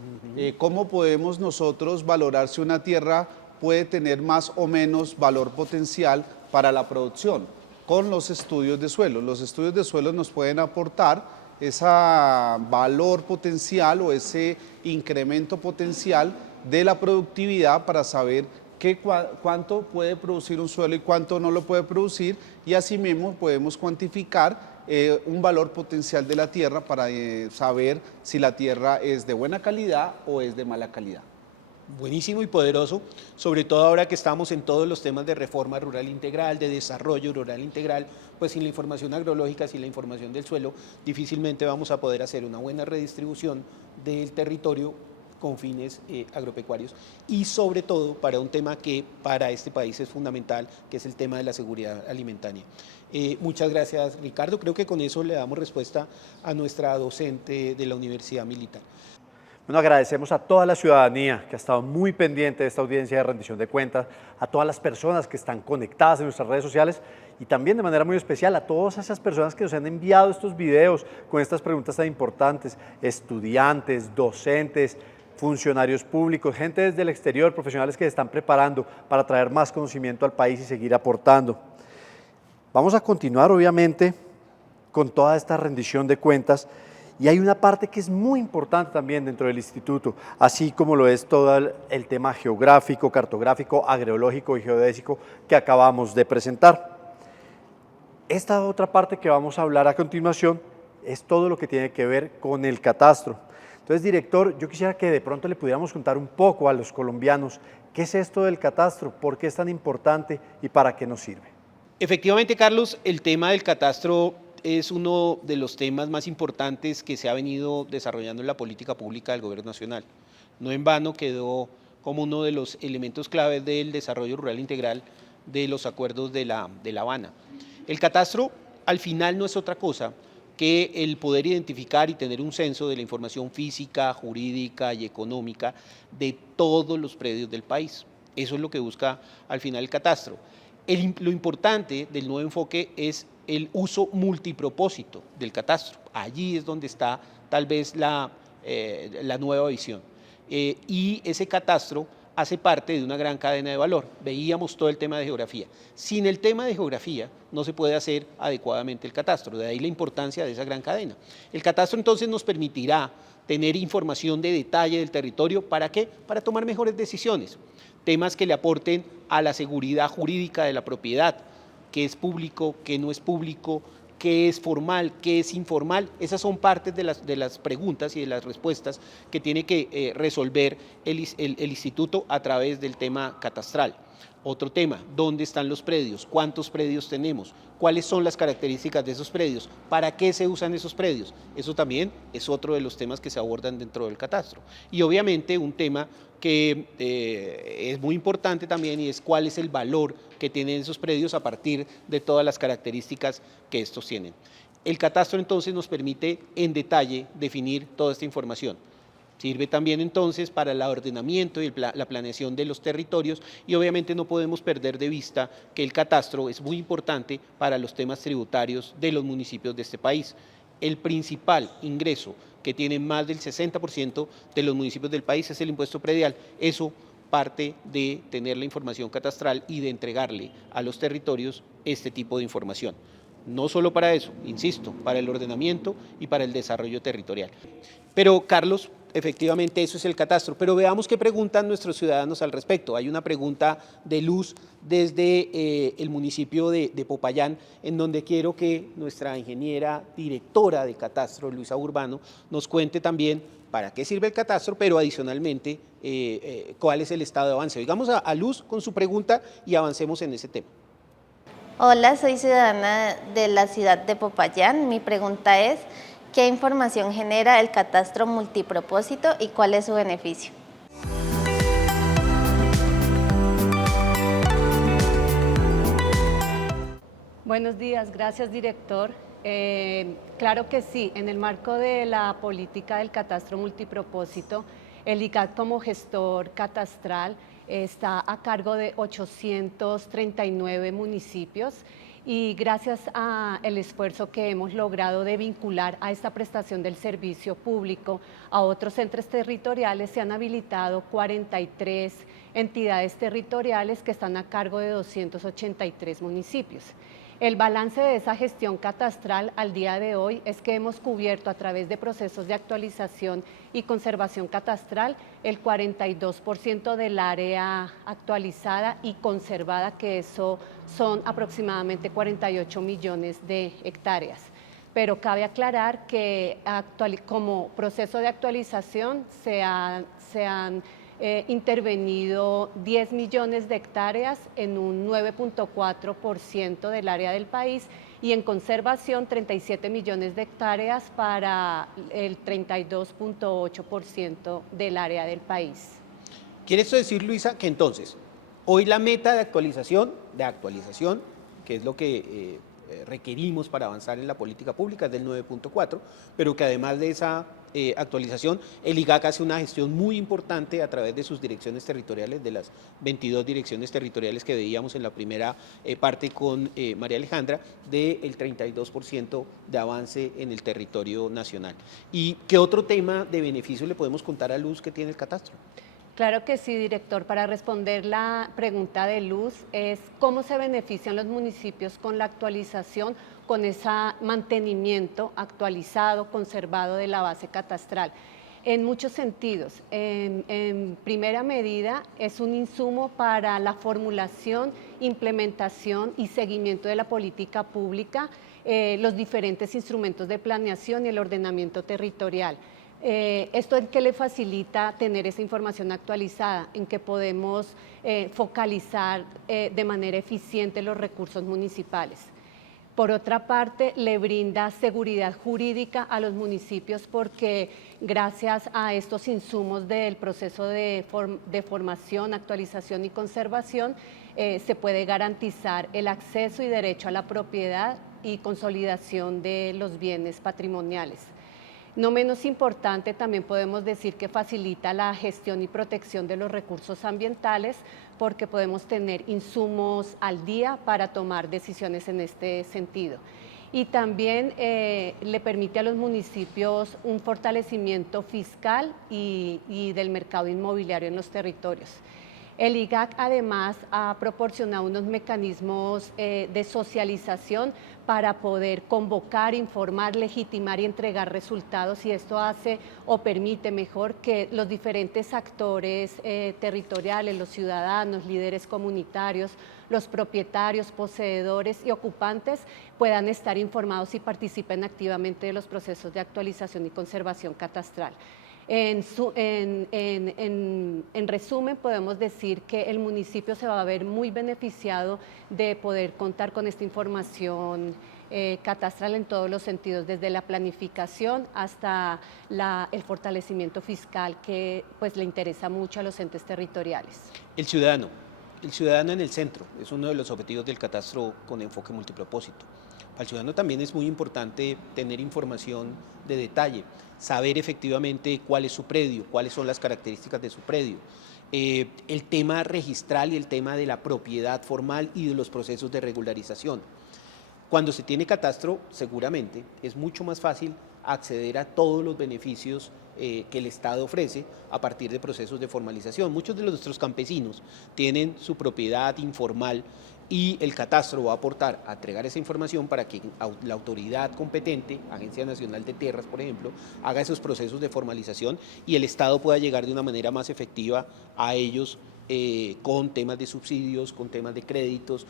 ¿Cómo podemos nosotros valorar si una tierra puede tener más o menos valor potencial para la producción? Con los estudios de suelo. Los estudios de suelo nos pueden aportar ese valor potencial o ese incremento potencial de la productividad para saber cuánto puede producir un suelo y cuánto no lo puede producir, y asimismo podemos cuantificar un valor potencial de la tierra para saber si la tierra es de buena calidad o es de mala calidad. Buenísimo y poderoso, sobre todo ahora que estamos en todos los temas de reforma rural integral, de desarrollo rural integral, pues sin la información agrológica, sin la información del suelo, difícilmente vamos a poder hacer una buena redistribución del territorio con fines agropecuarios y sobre todo para un tema que para este país es fundamental, que es el tema de la seguridad alimentaria. Muchas gracias, Ricardo. Creo que con eso le damos respuesta a nuestra docente de la Universidad Militar. Bueno, agradecemos a toda la ciudadanía que ha estado muy pendiente de esta audiencia de rendición de cuentas, a todas las personas que están conectadas en nuestras redes sociales y también de manera muy especial a todas esas personas que nos han enviado estos videos con estas preguntas tan importantes, estudiantes, docentes, funcionarios públicos, gente desde el exterior, profesionales que se están preparando para traer más conocimiento al país y seguir aportando. Vamos a continuar, obviamente, con toda esta rendición de cuentas. Y hay una parte que es muy importante también dentro del instituto, así como lo es todo el tema geográfico, cartográfico, agrológico y geodésico que acabamos de presentar. Esta otra parte que vamos a hablar a continuación es todo lo que tiene que ver con el catastro. Entonces, director, yo quisiera que de pronto le pudiéramos contar un poco a los colombianos qué es esto del catastro, por qué es tan importante y para qué nos sirve. Efectivamente, Carlos, el tema del catastro es uno de los temas más importantes que se ha venido desarrollando en la política pública del Gobierno Nacional. No en vano quedó como uno de los elementos claves del desarrollo rural integral de los acuerdos de La Habana. El catastro al final no es otra cosa que el poder identificar y tener un censo de la información física, jurídica y económica de todos los predios del país. Eso es lo que busca al final el catastro. Lo importante del nuevo enfoque es el uso multipropósito del catastro. Allí es donde está tal vez la nueva visión. Y ese catastro hace parte de una gran cadena de valor. Veíamos todo el tema de geografía. Sin el tema de geografía no se puede hacer adecuadamente el catastro, de ahí la importancia de esa gran cadena. El catastro entonces nos permitirá tener información de detalle del territorio. ¿Para qué? Para tomar mejores decisiones. Temas que le aporten a la seguridad jurídica de la propiedad, qué es público, qué no es público, qué es formal, qué es informal. Esas son partes de las preguntas y de las respuestas que tiene que resolver el instituto a través del tema catastral. Otro tema, ¿dónde están los predios? ¿Cuántos predios tenemos? ¿Cuáles son las características de esos predios? ¿Para qué se usan esos predios? Eso también es otro de los temas que se abordan dentro del catastro. Y obviamente un tema que es muy importante también y es cuál es el valor que tienen esos predios a partir de todas las características que estos tienen. El catastro entonces nos permite en detalle definir toda esta información. Sirve también entonces para el ordenamiento y la planeación de los territorios y obviamente no podemos perder de vista que el catastro es muy importante para los temas tributarios de los municipios de este país. El principal ingreso que tiene más del 60% de los municipios del país es el impuesto predial. Eso parte de tener la información catastral y de entregarle a los territorios este tipo de información. No solo para eso, insisto, para el ordenamiento y para el desarrollo territorial. Pero, Carlos, efectivamente eso es el catastro, pero veamos qué preguntan nuestros ciudadanos al respecto. Hay una pregunta de Luz desde el municipio de Popayán, en donde quiero que nuestra ingeniera directora de catastro, Luisa Urbano, nos cuente también para qué sirve el catastro, pero adicionalmente cuál es el estado de avance. Oigamos a Luz con su pregunta y avancemos en ese tema. Hola, soy ciudadana de la ciudad de Popayán. Mi pregunta es, ¿qué información genera el catastro multipropósito y cuál es su beneficio? Buenos días, gracias director. Claro que sí, en el marco de la política del catastro multipropósito, el IGAC como gestor catastral está a cargo de 839 municipios y gracias al esfuerzo que hemos logrado de vincular a esta prestación del servicio público a otros entes territoriales, se han habilitado 43 entidades territoriales que están a cargo de 283 municipios. El balance de esa gestión catastral al día de hoy es que hemos cubierto a través de procesos de actualización y conservación catastral el 42% del área actualizada y conservada, que eso son aproximadamente 48 millones de hectáreas. Pero cabe aclarar que como proceso de actualización se han intervenido 10 millones de hectáreas en un 9.4% del área del país y en conservación 37 millones de hectáreas para el 32.8% del área del país. ¿Quiere esto decir, Luisa, que entonces hoy la meta de actualización, que es lo que requerimos para avanzar en la política pública, es del 9.4, pero que además de esa actualización, el IGAC hace una gestión muy importante a través de sus direcciones territoriales, de las 22 direcciones territoriales que veíamos en la primera parte con María Alejandra, del 32% de avance en el territorio nacional. ¿Y qué otro tema de beneficio le podemos contar a Luz que tiene el catastro? Claro que sí, director. Para responder la pregunta de Luz, es cómo se benefician los municipios con la actualización, con ese mantenimiento actualizado, conservado de la base catastral. En muchos sentidos. En primera medida, es un insumo para la formulación, implementación y seguimiento de la política pública, los diferentes instrumentos de planeación y el ordenamiento territorial. ¿Esto en qué le facilita tener esa información actualizada? En que podemos focalizar de manera eficiente los recursos municipales. Por otra parte, le brinda seguridad jurídica a los municipios porque gracias a estos insumos del proceso de formación, actualización y conservación, se puede garantizar el acceso y derecho a la propiedad y consolidación de los bienes patrimoniales. No menos importante, también podemos decir que facilita la gestión y protección de los recursos ambientales porque podemos tener insumos al día para tomar decisiones en este sentido. Y también le permite a los municipios un fortalecimiento fiscal y del mercado inmobiliario en los territorios. El IGAC además ha proporcionado unos mecanismos de socialización para poder convocar, informar, legitimar y entregar resultados, y esto hace o permite mejor que los diferentes actores territoriales, los ciudadanos, líderes comunitarios, los propietarios, poseedores y ocupantes puedan estar informados y participen activamente de los procesos de actualización y conservación catastral. En resumen, podemos decir que el municipio se va a ver muy beneficiado de poder contar con esta información catastral en todos los sentidos, desde la planificación hasta el fortalecimiento fiscal que pues, le interesa mucho a los entes territoriales. El ciudadano en el centro es uno de los objetivos del catastro con enfoque multipropósito. Para el ciudadano también es muy importante tener información de detalle, saber efectivamente cuál es su predio, cuáles son las características de su predio, el tema registral y el tema de la propiedad formal y de los procesos de regularización. Cuando se tiene catastro, seguramente es mucho más fácil acceder a todos los beneficios que el Estado ofrece a partir de procesos de formalización. Muchos de nuestros campesinos tienen su propiedad informal y el catastro va a aportar a entregar esa información para que la autoridad competente, Agencia Nacional de Tierras, por ejemplo, haga esos procesos de formalización y el Estado pueda llegar de una manera más efectiva a ellos con temas de subsidios, con temas de créditos,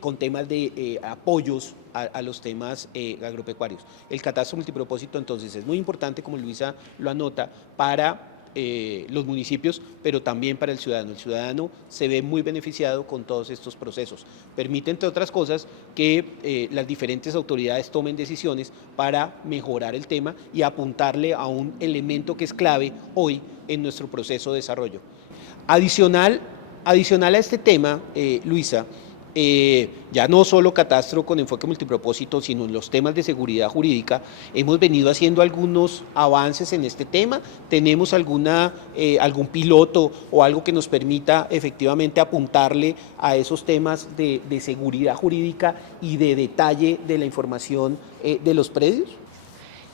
con temas de apoyos a los temas agropecuarios. El catastro multipropósito entonces es muy importante, como Luisa lo anota, para los municipios, pero también para el ciudadano. El ciudadano se ve muy beneficiado con todos estos procesos. Permite, entre otras cosas, que las diferentes autoridades tomen decisiones para mejorar el tema y apuntarle a un elemento que es clave hoy en nuestro proceso de desarrollo. Adicional a este tema, Luisa, ya no solo catastro con enfoque multipropósito, sino en los temas de seguridad jurídica, hemos venido haciendo algunos avances en este tema. ¿Tenemos algún piloto o algo que nos permita efectivamente apuntarle a esos temas de seguridad jurídica y de detalle de la información de los predios?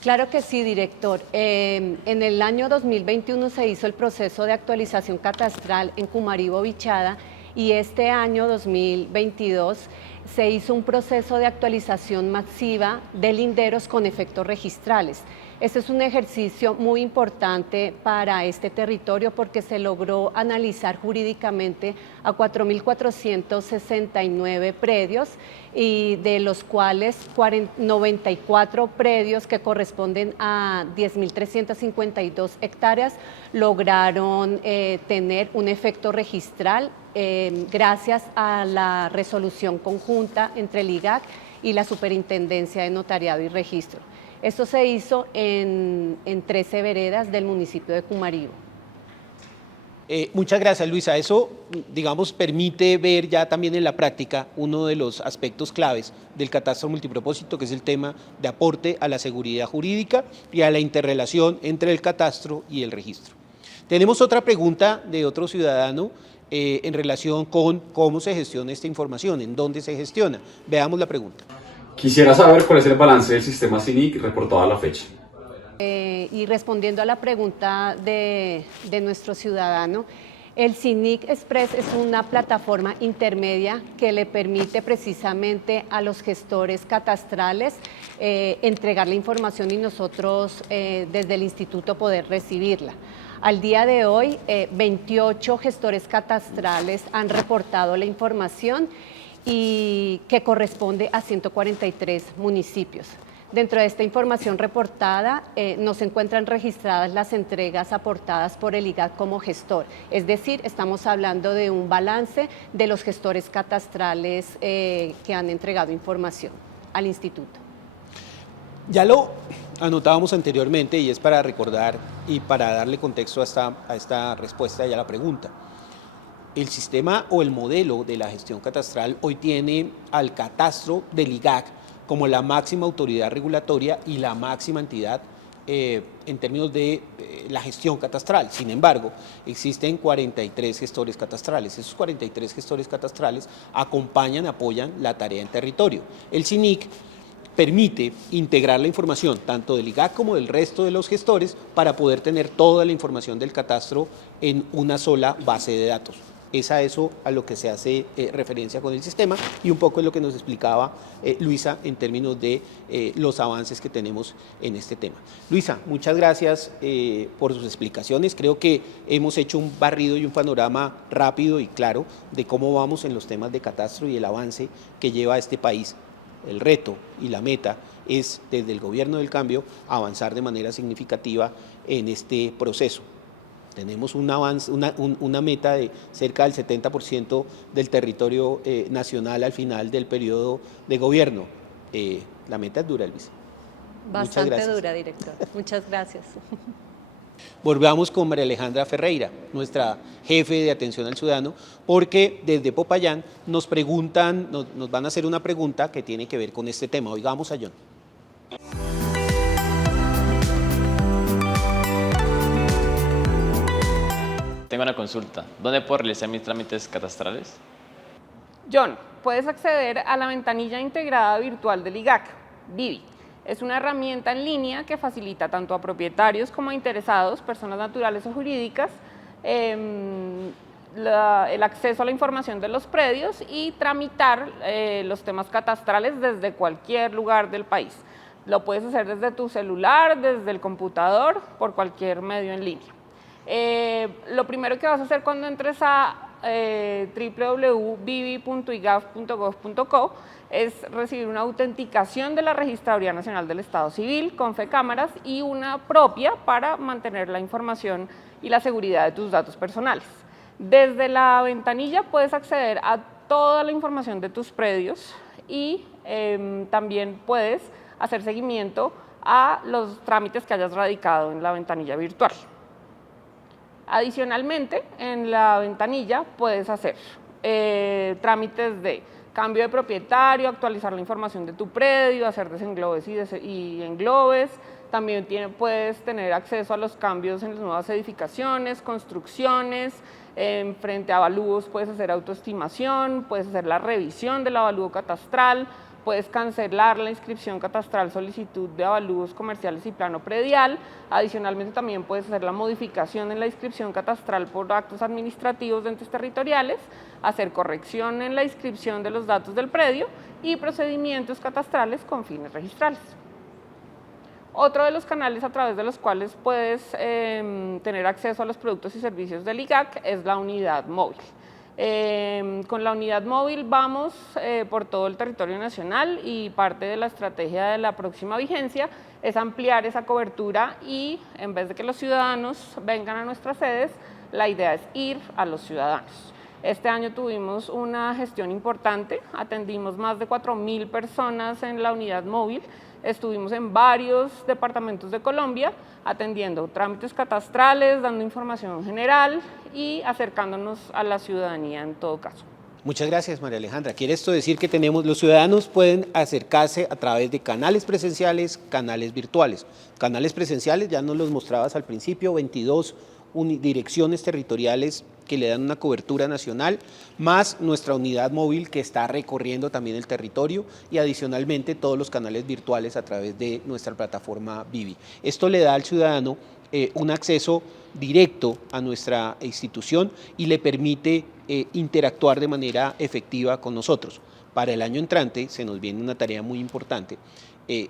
Claro que sí, director. En el año 2021 se hizo el proceso de actualización catastral en Cumaribo, Vichada, y este año 2022 se hizo un proceso de actualización masiva de linderos con efectos registrales. Este es un ejercicio muy importante para este territorio porque se logró analizar jurídicamente a 4.469 predios y de los cuales 94 predios que corresponden a 10.352 hectáreas lograron tener un efecto registral gracias a la resolución conjunta entre el IGAC y la Superintendencia de Notariado y Registro. Esto se hizo en 13 veredas del municipio de Cumaribo. Muchas gracias, Luisa. Eso, digamos, permite ver ya también en la práctica uno de los aspectos claves del catastro multipropósito, que es el tema de aporte a la seguridad jurídica y a la interrelación entre el catastro y el registro. Tenemos otra pregunta de otro ciudadano en relación con cómo se gestiona esta información, en dónde se gestiona. Veamos la pregunta. Quisiera saber cuál es el balance del sistema CINIC reportado a la fecha. Y respondiendo a la pregunta de nuestro ciudadano, el CINIC Express es una plataforma intermedia que le permite precisamente a los gestores catastrales entregar la información y nosotros desde el instituto poder recibirla. Al día de hoy, 28 gestores catastrales han reportado la información y que corresponde a 143 municipios. Dentro de esta información reportada no se encuentran registradas las entregas aportadas por el IGAC como gestor, es decir, estamos hablando de un balance de los gestores catastrales que han entregado información al instituto. Ya lo anotábamos anteriormente y es para recordar y para darle contexto a esta respuesta y a la pregunta. El sistema o el modelo de la gestión catastral hoy tiene al catastro del IGAC como la máxima autoridad regulatoria y la máxima entidad en términos de la gestión catastral. Sin embargo, existen 43 gestores catastrales. Esos 43 gestores catastrales acompañan, apoyan la tarea en territorio. El CINIC permite integrar la información tanto del IGAC como del resto de los gestores para poder tener toda la información del catastro en una sola base de datos. Es a eso a lo que se hace referencia con el sistema y un poco es lo que nos explicaba Luisa en términos de los avances que tenemos en este tema. Luisa, muchas gracias por sus explicaciones. Creo que hemos hecho un barrido y un panorama rápido y claro de cómo vamos en los temas de catastro y el avance que lleva este país. El reto y la meta es, desde el Gobierno del Cambio, avanzar de manera significativa en este proceso. Tenemos un avance, una meta de cerca del 70% del territorio nacional al final del periodo de gobierno. La meta es dura, Luisa. Bastante dura, director. Muchas gracias. Volvamos con María Alejandra Ferreira, nuestra jefe de atención al ciudadano, porque desde Popayán nos preguntan, nos van a hacer una pregunta que tiene que ver con este tema. Oigamos a John. Tengo una consulta. ¿Dónde puedo realizar mis trámites catastrales? John, puedes acceder a la ventanilla integrada virtual del IGAC, Vivi. Es una herramienta en línea que facilita tanto a propietarios como a interesados, personas naturales o jurídicas, el acceso a la información de los predios y tramitar los temas catastrales desde cualquier lugar del país. Lo puedes hacer desde tu celular, desde el computador, por cualquier medio en línea. Lo primero que vas a hacer cuando entres a www.vivi.igaf.gov.co es recibir una autenticación de la Registraduría Nacional del Estado Civil con FECámaras y una propia para mantener la información y la seguridad de tus datos personales. Desde la ventanilla puedes acceder a toda la información de tus predios y también puedes hacer seguimiento a los trámites que hayas radicado en la ventanilla virtual. Adicionalmente, en la ventanilla puedes hacer trámites de cambio de propietario, actualizar la información de tu predio, hacer desenglobes y englobes. También puedes tener acceso a los cambios en las nuevas edificaciones, construcciones. Frente a avalúos puedes hacer autoestimación, puedes hacer la revisión del avalúo catastral, puedes cancelar la inscripción catastral, solicitud de avalúos comerciales y plano predial. Adicionalmente también puedes hacer la modificación en la inscripción catastral por actos administrativos de entes territoriales, hacer corrección en la inscripción de los datos del predio y procedimientos catastrales con fines registrales. Otro de los canales a través de los cuales puedes tener acceso a los productos y servicios del IGAC es la unidad móvil. Con la unidad móvil vamos por todo el territorio nacional y parte de la estrategia de la próxima vigencia es ampliar esa cobertura y en vez de que los ciudadanos vengan a nuestras sedes, la idea es ir a los ciudadanos. Este año tuvimos una gestión importante, atendimos más de 4.000 personas en la unidad móvil, estuvimos en varios departamentos de Colombia atendiendo trámites catastrales, dando información general y acercándonos a la ciudadanía en todo caso. Muchas gracias, María Alejandra. Quiere esto decir que los ciudadanos pueden acercarse a través de canales presenciales, canales virtuales. Canales presenciales, ya nos los mostrabas al principio, 22 direcciones territoriales que le dan una cobertura nacional, más nuestra unidad móvil que está recorriendo también el territorio y adicionalmente todos los canales virtuales a través de nuestra plataforma Vivi. Esto le da al ciudadano un acceso directo a nuestra institución y le permite interactuar de manera efectiva con nosotros. Para el año entrante se nos viene una tarea muy importante,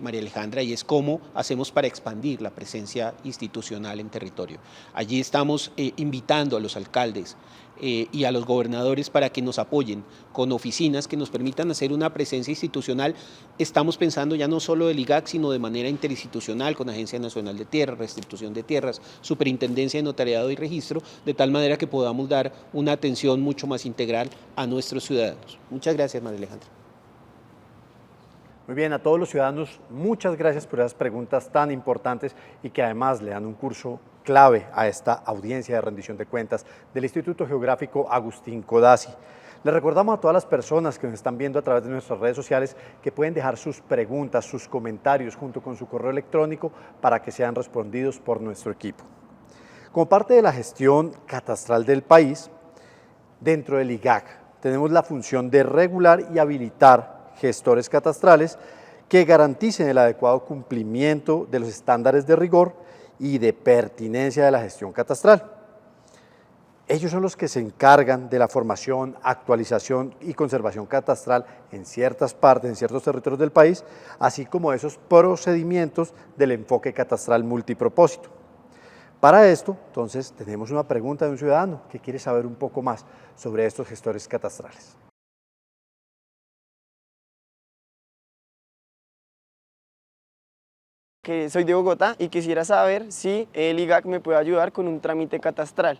María Alejandra, y es cómo hacemos para expandir la presencia institucional en territorio. Allí estamos invitando a los alcaldes y a los gobernadores para que nos apoyen con oficinas que nos permitan hacer una presencia institucional. Estamos pensando ya no solo del IGAC, sino de manera interinstitucional con Agencia Nacional de Tierras, Restitución de Tierras, Superintendencia de Notariado y Registro, de tal manera que podamos dar una atención mucho más integral a nuestros ciudadanos. Muchas gracias, María Alejandra. Muy bien, a todos los ciudadanos, muchas gracias por esas preguntas tan importantes y que además le dan un curso clave a esta audiencia de rendición de cuentas del Instituto Geográfico Agustín Codazzi. Les recordamos a todas las personas que nos están viendo a través de nuestras redes sociales que pueden dejar sus preguntas, sus comentarios junto con su correo electrónico para que sean respondidos por nuestro equipo. Como parte de la gestión catastral del país, dentro del IGAC tenemos la función de regular y habilitar gestores catastrales que garanticen el adecuado cumplimiento de los estándares de rigor y de pertinencia de la gestión catastral. Ellos son los que se encargan de la formación, actualización y conservación catastral en ciertas partes, en ciertos territorios del país, así como esos procedimientos del enfoque catastral multipropósito. Para esto, entonces, tenemos una pregunta de un ciudadano que quiere saber un poco más sobre estos gestores catastrales. Que soy de Bogotá y quisiera saber si el IGAC me puede ayudar con un trámite catastral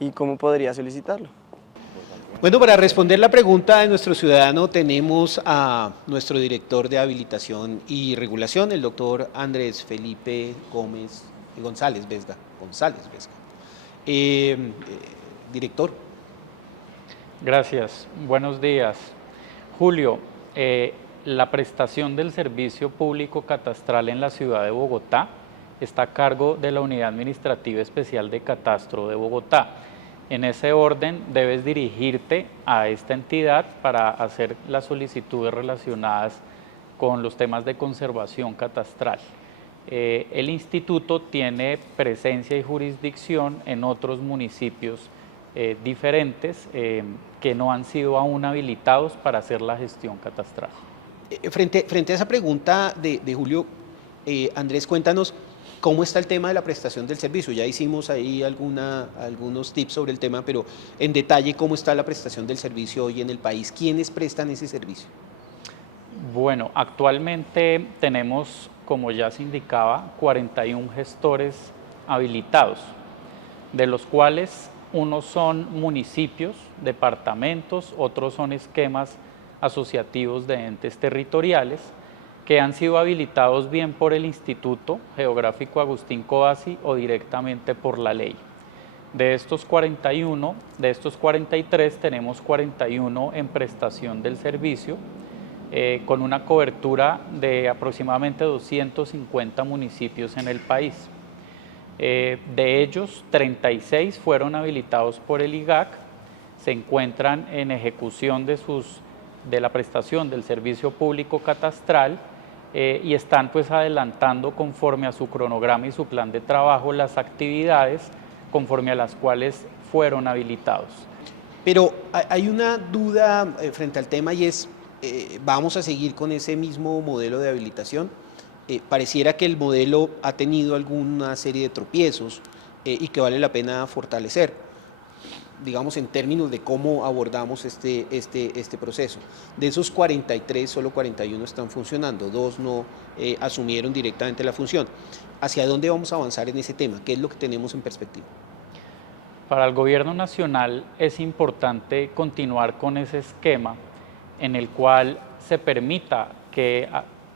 y cómo podría solicitarlo. Bueno, para responder la pregunta de nuestro ciudadano tenemos a nuestro director de habilitación y regulación, el doctor Andrés Felipe González Vesga. Director. Gracias, buenos días. Julio, la prestación del servicio público catastral en la ciudad de Bogotá está a cargo de la Unidad Administrativa Especial de Catastro de Bogotá. En ese orden debes dirigirte a esta entidad para hacer las solicitudes relacionadas con los temas de conservación catastral. El instituto tiene presencia y jurisdicción en otros municipios diferentes que no han sido aún habilitados para hacer la gestión catastral. Frente a esa pregunta de Julio, Andrés, cuéntanos cómo está el tema de la prestación del servicio. Ya hicimos ahí algunos tips sobre el tema, pero en detalle, ¿cómo está la prestación del servicio hoy en el país? ¿Quiénes prestan ese servicio? Bueno, actualmente tenemos, como ya se indicaba, 41 gestores habilitados, de los cuales unos son municipios, departamentos, otros son esquemas asociativos de entes territoriales que han sido habilitados bien por el Instituto Geográfico Agustín Codazzi o directamente por la ley. De estos 41, de estos 43 tenemos 41 en prestación del servicio con una cobertura de aproximadamente 250 municipios en el país. De ellos, 36 fueron habilitados por el IGAC, se encuentran en ejecución de sus de la prestación del servicio público catastral y están pues adelantando conforme a su cronograma y su plan de trabajo las actividades conforme a las cuales fueron habilitados. Pero hay una duda frente al tema y es, ¿vamos a seguir con ese mismo modelo de habilitación? Pareciera que el modelo ha tenido alguna serie de tropiezos y que vale la pena fortalecer, digamos en términos de cómo abordamos este proceso. De esos 43, solo 41 están funcionando, 2 no asumieron directamente la función. ¿Hacia dónde vamos a avanzar en ese tema? ¿Qué es lo que tenemos en perspectiva? Para el gobierno nacional es importante continuar con ese esquema en el cual se permita que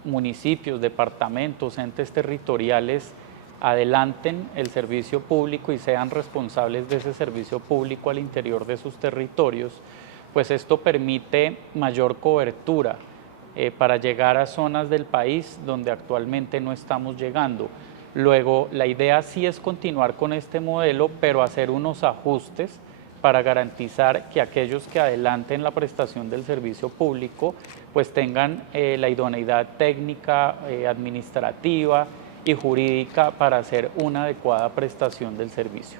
municipios, departamentos, entes territoriales adelanten el servicio público y sean responsables de ese servicio público al interior de sus territorios, pues esto permite mayor cobertura para llegar a zonas del país donde actualmente no estamos llegando. Luego, la idea sí es continuar con este modelo, pero hacer unos ajustes para garantizar que aquellos que adelanten la prestación del servicio público pues tengan la idoneidad técnica, administrativa y jurídica para hacer una adecuada prestación del servicio.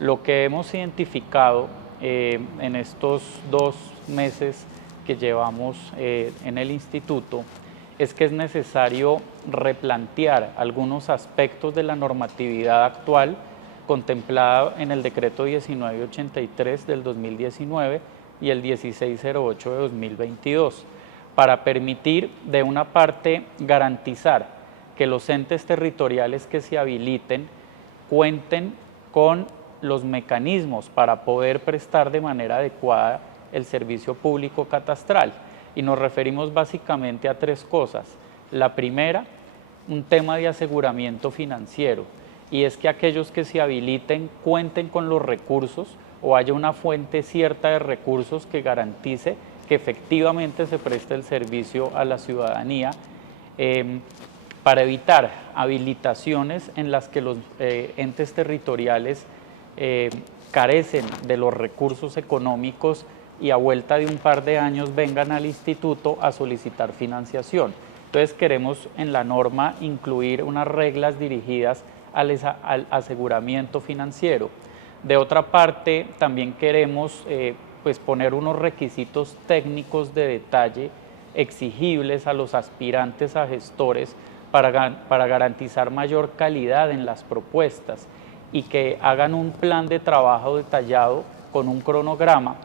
Lo que hemos identificado en estos 2 meses que llevamos en el instituto es que es necesario replantear algunos aspectos de la normatividad actual contemplada en el decreto 1983 del 2019 y el 1608 de 2022, para permitir, de una parte, garantizar que los entes territoriales que se habiliten cuenten con los mecanismos para poder prestar de manera adecuada el servicio público catastral. Y nos referimos básicamente a 3 cosas. La primera, un tema de aseguramiento financiero, y es que aquellos que se habiliten cuenten con los recursos o haya una fuente cierta de recursos que garantice que efectivamente se preste el servicio a la ciudadanía, para evitar habilitaciones en las que los entes territoriales carecen de los recursos económicos y a vuelta de un par de años vengan al instituto a solicitar financiación. Entonces queremos en la norma incluir unas reglas dirigidas al aseguramiento financiero. De otra parte, también queremos pues poner unos requisitos técnicos de detalle exigibles a los aspirantes a gestores para garantizar mayor calidad en las propuestas y que hagan un plan de trabajo detallado con un cronograma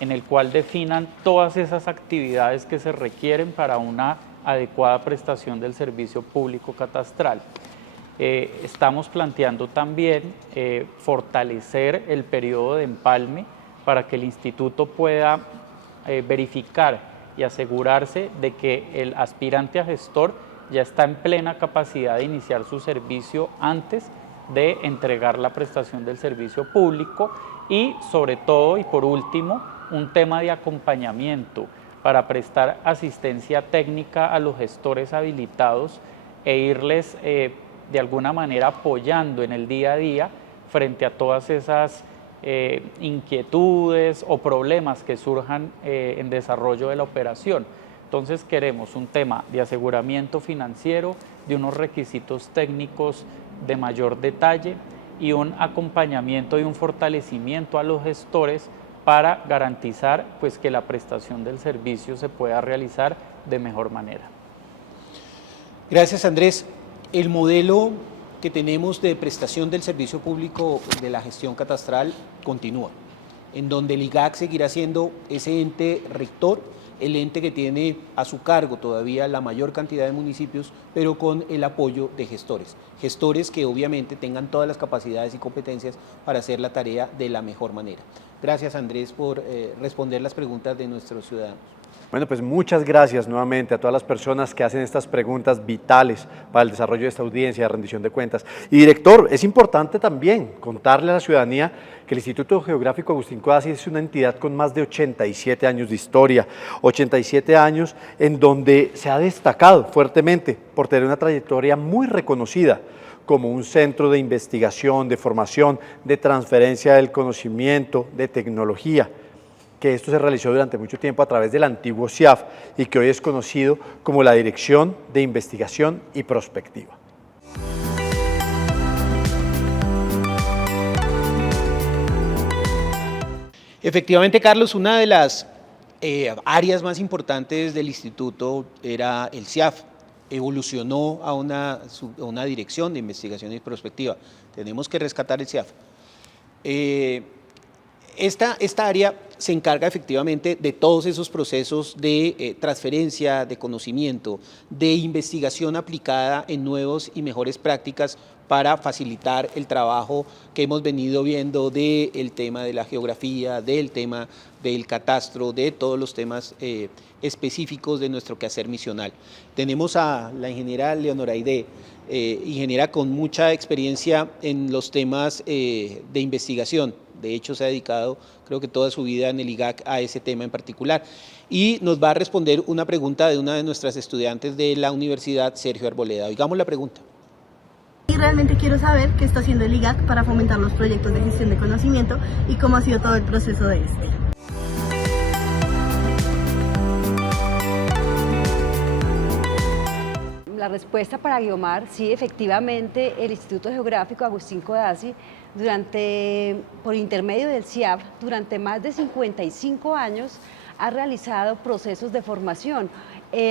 en el cual definan todas esas actividades que se requieren para una adecuada prestación del servicio público catastral. Estamos planteando también fortalecer el periodo de empalme para que el instituto pueda verificar y asegurarse de que el aspirante a gestor ya está en plena capacidad de iniciar su servicio antes de entregar la prestación del servicio público y sobre todo y por último un tema de acompañamiento para prestar asistencia técnica a los gestores habilitados e irles de alguna manera apoyando en el día a día frente a todas esas inquietudes o problemas que surjan en desarrollo de la operación. Entonces queremos un tema de aseguramiento financiero, de unos requisitos técnicos de mayor detalle y un acompañamiento y un fortalecimiento a los gestores para garantizar pues, que la prestación del servicio se pueda realizar de mejor manera. Gracias, Andrés. El modelo que tenemos de prestación del servicio público de la gestión catastral continúa, en donde el IGAC seguirá siendo ese ente rector, el ente que tiene a su cargo todavía la mayor cantidad de municipios, pero con el apoyo de gestores. Gestores que obviamente tengan todas las capacidades y competencias para hacer la tarea de la mejor manera. Gracias, Andrés, por responder las preguntas de nuestros ciudadanos. Bueno, pues muchas gracias nuevamente a todas las personas que hacen estas preguntas vitales para el desarrollo de esta audiencia de rendición de cuentas. Y director, es importante también contarle a la ciudadanía que el Instituto Geográfico Agustín Codazzi es una entidad con más de 87 años de historia, 87 años en donde se ha destacado fuertemente por tener una trayectoria muy reconocida como un centro de investigación, de formación, de transferencia del conocimiento, de tecnología. que esto se realizó durante mucho tiempo a través del antiguo CIAF y que hoy es conocido como la Dirección de Investigación y Prospectiva. Efectivamente, Carlos, una de las áreas más importantes del instituto era el CIAF. Evolucionó a una dirección de investigación y prospectiva. Tenemos que rescatar el CIAF. Esta área se encarga efectivamente de todos esos procesos de transferencia de conocimiento, de investigación aplicada en nuevos y mejores prácticas para facilitar el trabajo que hemos venido viendo del tema de la geografía, del tema del catastro, de todos los temas específicos de nuestro quehacer misional. Tenemos a la ingeniera Leonora Aide, ingeniera con mucha experiencia en los temas de investigación. De hecho, se ha dedicado, creo que toda su vida en el IGAC a ese tema en particular. Y nos va a responder una pregunta de una de nuestras estudiantes de la universidad, Sergio Arboleda. Oigamos la pregunta. Y realmente quiero saber qué está haciendo el IGAC para fomentar los proyectos de gestión de conocimiento y cómo ha sido todo el proceso de este. La respuesta para Guiomar, sí, efectivamente, el Instituto Geográfico Agustín Codazzi, por intermedio del CIAF, durante más de 55 años, ha realizado procesos de formación.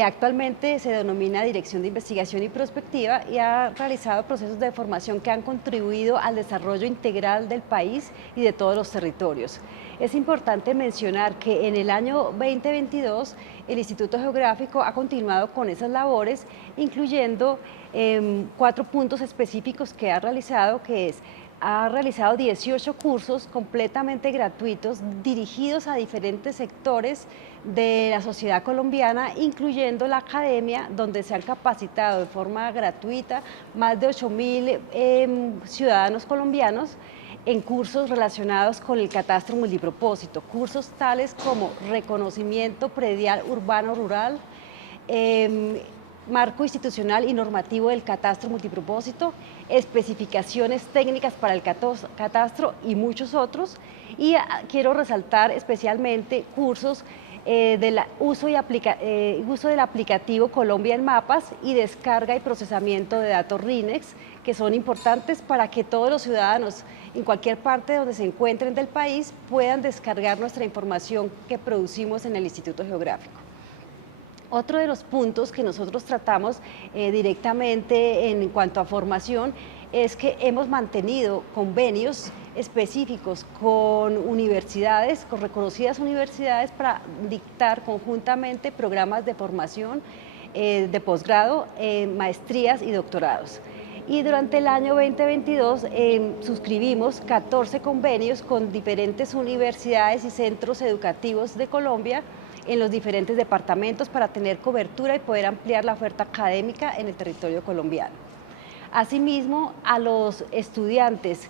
Actualmente se denomina Dirección de Investigación y Prospectiva y ha realizado procesos de formación que han contribuido al desarrollo integral del país y de todos los territorios. Es importante mencionar que en el año 2022 el Instituto Geográfico ha continuado con esas labores, incluyendo 4 puntos específicos que ha realizado, ha realizado 18 cursos completamente gratuitos dirigidos a diferentes sectores de la sociedad colombiana, incluyendo la academia, donde se han capacitado de forma gratuita más de 8.000 ciudadanos colombianos en cursos relacionados con el catastro multipropósito, cursos tales como reconocimiento predial urbano-rural, marco institucional y normativo del catastro multipropósito, especificaciones técnicas para el catastro y muchos otros. Y quiero resaltar especialmente cursos del uso del aplicativo Colombia en Mapas y descarga y procesamiento de datos RINEX, que son importantes para que todos los ciudadanos en cualquier parte donde se encuentren del país puedan descargar nuestra información que producimos en el Instituto Geográfico. Otro de los puntos que nosotros tratamos directamente en cuanto a formación es que hemos mantenido convenios específicos con universidades, con reconocidas universidades, para dictar conjuntamente programas de formación de posgrado, maestrías y doctorados. Y durante el año 2022 suscribimos 14 convenios con diferentes universidades y centros educativos de Colombia en los diferentes departamentos para tener cobertura y poder ampliar la oferta académica en el territorio colombiano. Asimismo, a los estudiantes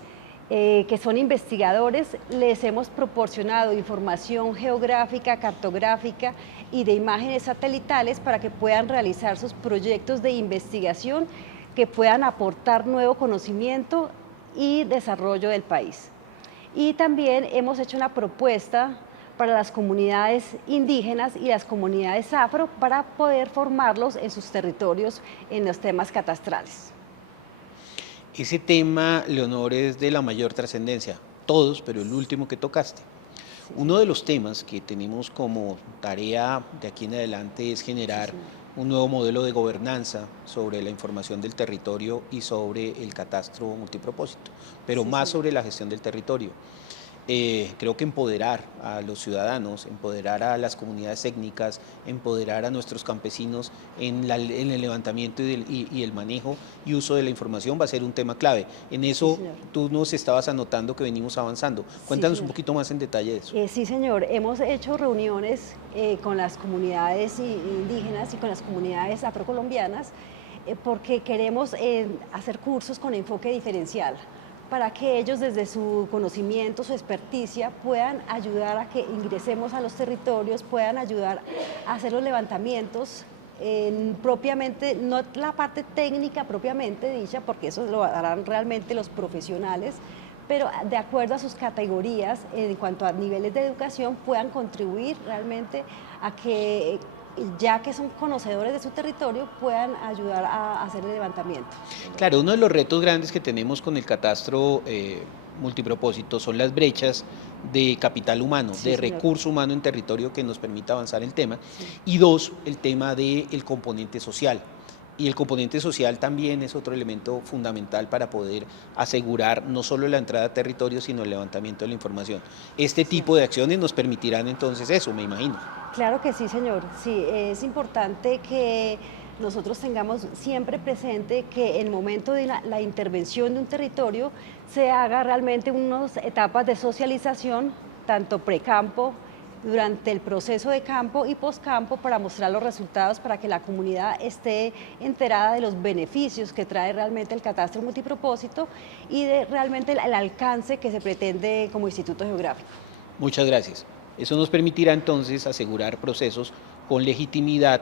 que son investigadores les hemos proporcionado información geográfica, cartográfica y de imágenes satelitales para que puedan realizar sus proyectos de investigación que puedan aportar nuevo conocimiento y desarrollo del país. Y también hemos hecho una propuesta para las comunidades indígenas y las comunidades afro para poder formarlos en sus territorios en los temas catastrales. Ese tema, Leonor, es de la mayor trascendencia, todos, pero el último que tocaste. Uno de los temas que tenemos como tarea de aquí en adelante es generar un nuevo modelo de gobernanza sobre la información del territorio y sobre el catastro multipropósito, pero más sobre la gestión del territorio. Creo que empoderar a los ciudadanos, empoderar a las comunidades étnicas, empoderar a nuestros campesinos en el levantamiento y el manejo y uso de la información va a ser un tema clave. En eso tú nos estabas anotando que venimos avanzando. Cuéntanos un poquito más en detalle de eso. Sí, señor. Hemos hecho reuniones con las comunidades indígenas y con las comunidades afrocolombianas porque queremos hacer cursos con enfoque diferencial, para que ellos desde su conocimiento, su experticia, puedan ayudar a que ingresemos a los territorios, puedan ayudar a hacer los levantamientos propiamente, no la parte técnica propiamente dicha, porque eso lo harán realmente los profesionales, pero de acuerdo a sus categorías, en cuanto a niveles de educación, puedan contribuir realmente a que, ya que son conocedores de su territorio, puedan ayudar a hacer el levantamiento. Claro, uno de los retos grandes que tenemos con el catastro multipropósito son las brechas de capital humano, Sí, de señor. recurso humano en territorio que nos permita avanzar el tema. Y dos, el tema del componente social. Y el componente social también es otro elemento fundamental para poder asegurar no solo la entrada a territorio, sino el levantamiento de la información. Este tipo de acciones nos permitirán entonces eso, me imagino. Claro que sí, señor. Sí, es importante que nosotros tengamos siempre presente que en el momento de la intervención de un territorio se haga realmente unas etapas de socialización, tanto precampo, durante el proceso de campo y poscampo, para mostrar los resultados, para que la comunidad esté enterada de los beneficios que trae realmente el catastro multipropósito y de realmente el alcance que se pretende como Instituto Geográfico. Muchas gracias. Eso nos permitirá entonces asegurar procesos con legitimidad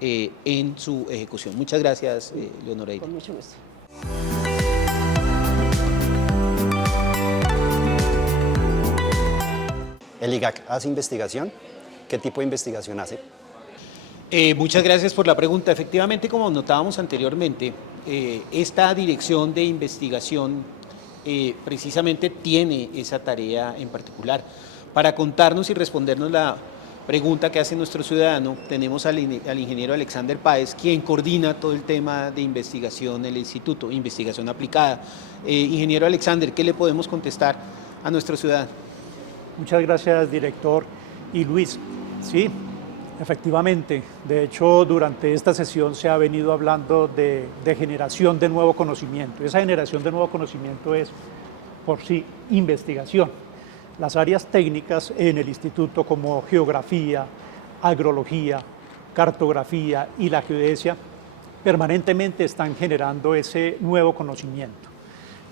en su ejecución. Muchas gracias, Leonora. Con mucho gusto. ¿El IGAC hace investigación? ¿Qué tipo de investigación hace? Muchas gracias por la pregunta. Efectivamente, como notábamos anteriormente, esta dirección de investigación precisamente tiene esa tarea en particular. Para contarnos y respondernos la pregunta que hace nuestro ciudadano, tenemos al ingeniero Alexander Páez, quien coordina todo el tema de investigación en el Instituto, investigación aplicada. Ingeniero Alexander, ¿qué le podemos contestar a nuestro ciudadano? Muchas gracias, director. Y Luis, sí, efectivamente, de hecho, durante esta sesión se ha venido hablando de generación de nuevo conocimiento. Esa generación de nuevo conocimiento es, por sí, investigación. Las áreas técnicas en el instituto, como geografía, agrología, cartografía y la geodesia, permanentemente están generando ese nuevo conocimiento.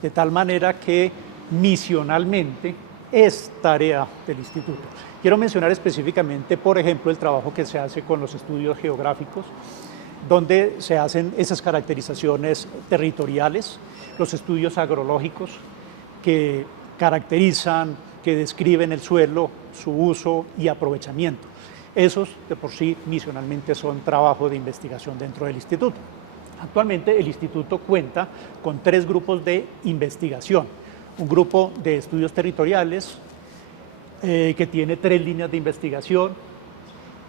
De tal manera que misionalmente es tarea del instituto. Quiero mencionar específicamente, por ejemplo, el trabajo que se hace con los estudios geográficos, donde se hacen esas caracterizaciones territoriales, los estudios agrológicos que caracterizan, que describen el suelo, su uso y aprovechamiento. Esos de por sí misionalmente son trabajo de investigación dentro del instituto. Actualmente el instituto cuenta con 3 grupos de investigación. Un grupo de estudios territoriales que tiene 3 líneas de investigación,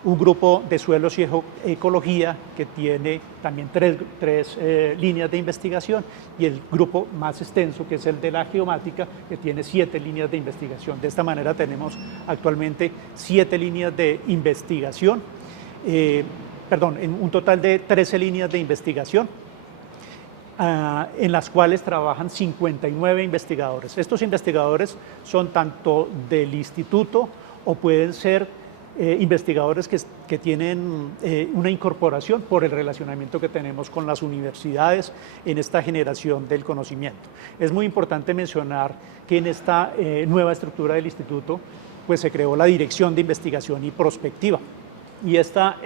un grupo de suelos y ecología que tiene también 3 líneas de investigación, y el grupo más extenso, que es el de la geomática, que tiene 7 líneas de investigación. De esta manera tenemos actualmente 7 líneas de investigación, en un total de 13 líneas de investigación, en las cuales trabajan 59 investigadores. Estos investigadores son tanto del instituto o pueden ser investigadores que tienen una incorporación por el relacionamiento que tenemos con las universidades en esta generación del conocimiento. Es muy importante mencionar que en esta nueva estructura del instituto pues se creó la Dirección de Investigación y Prospectiva, y esta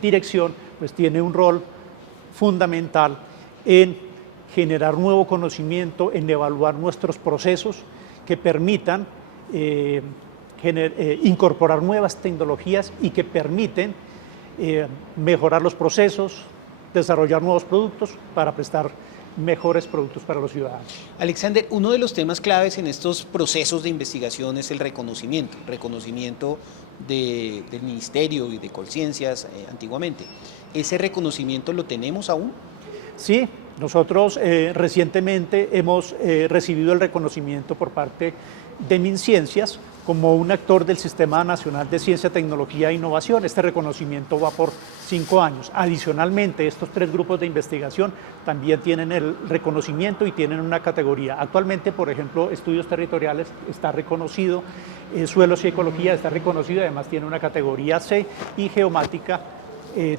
dirección pues tiene un rol fundamental en generar nuevo conocimiento, en evaluar nuestros procesos que permitan incorporar nuevas tecnologías y que permiten mejorar los procesos, desarrollar nuevos productos para prestar mejores productos para los ciudadanos. Alexander, uno de los temas claves en estos procesos de investigación es el reconocimiento del Ministerio y de Colciencias antiguamente. ¿Ese reconocimiento lo tenemos aún? Sí, nosotros recientemente hemos recibido el reconocimiento por parte de MinCiencias como un actor del Sistema Nacional de Ciencia, Tecnología e Innovación. Este reconocimiento va por 5 años. Adicionalmente, estos 3 grupos de investigación también tienen el reconocimiento y tienen una categoría. Actualmente, por ejemplo, estudios territoriales está reconocido, suelos y ecología está reconocido, además tiene una categoría C, y geomática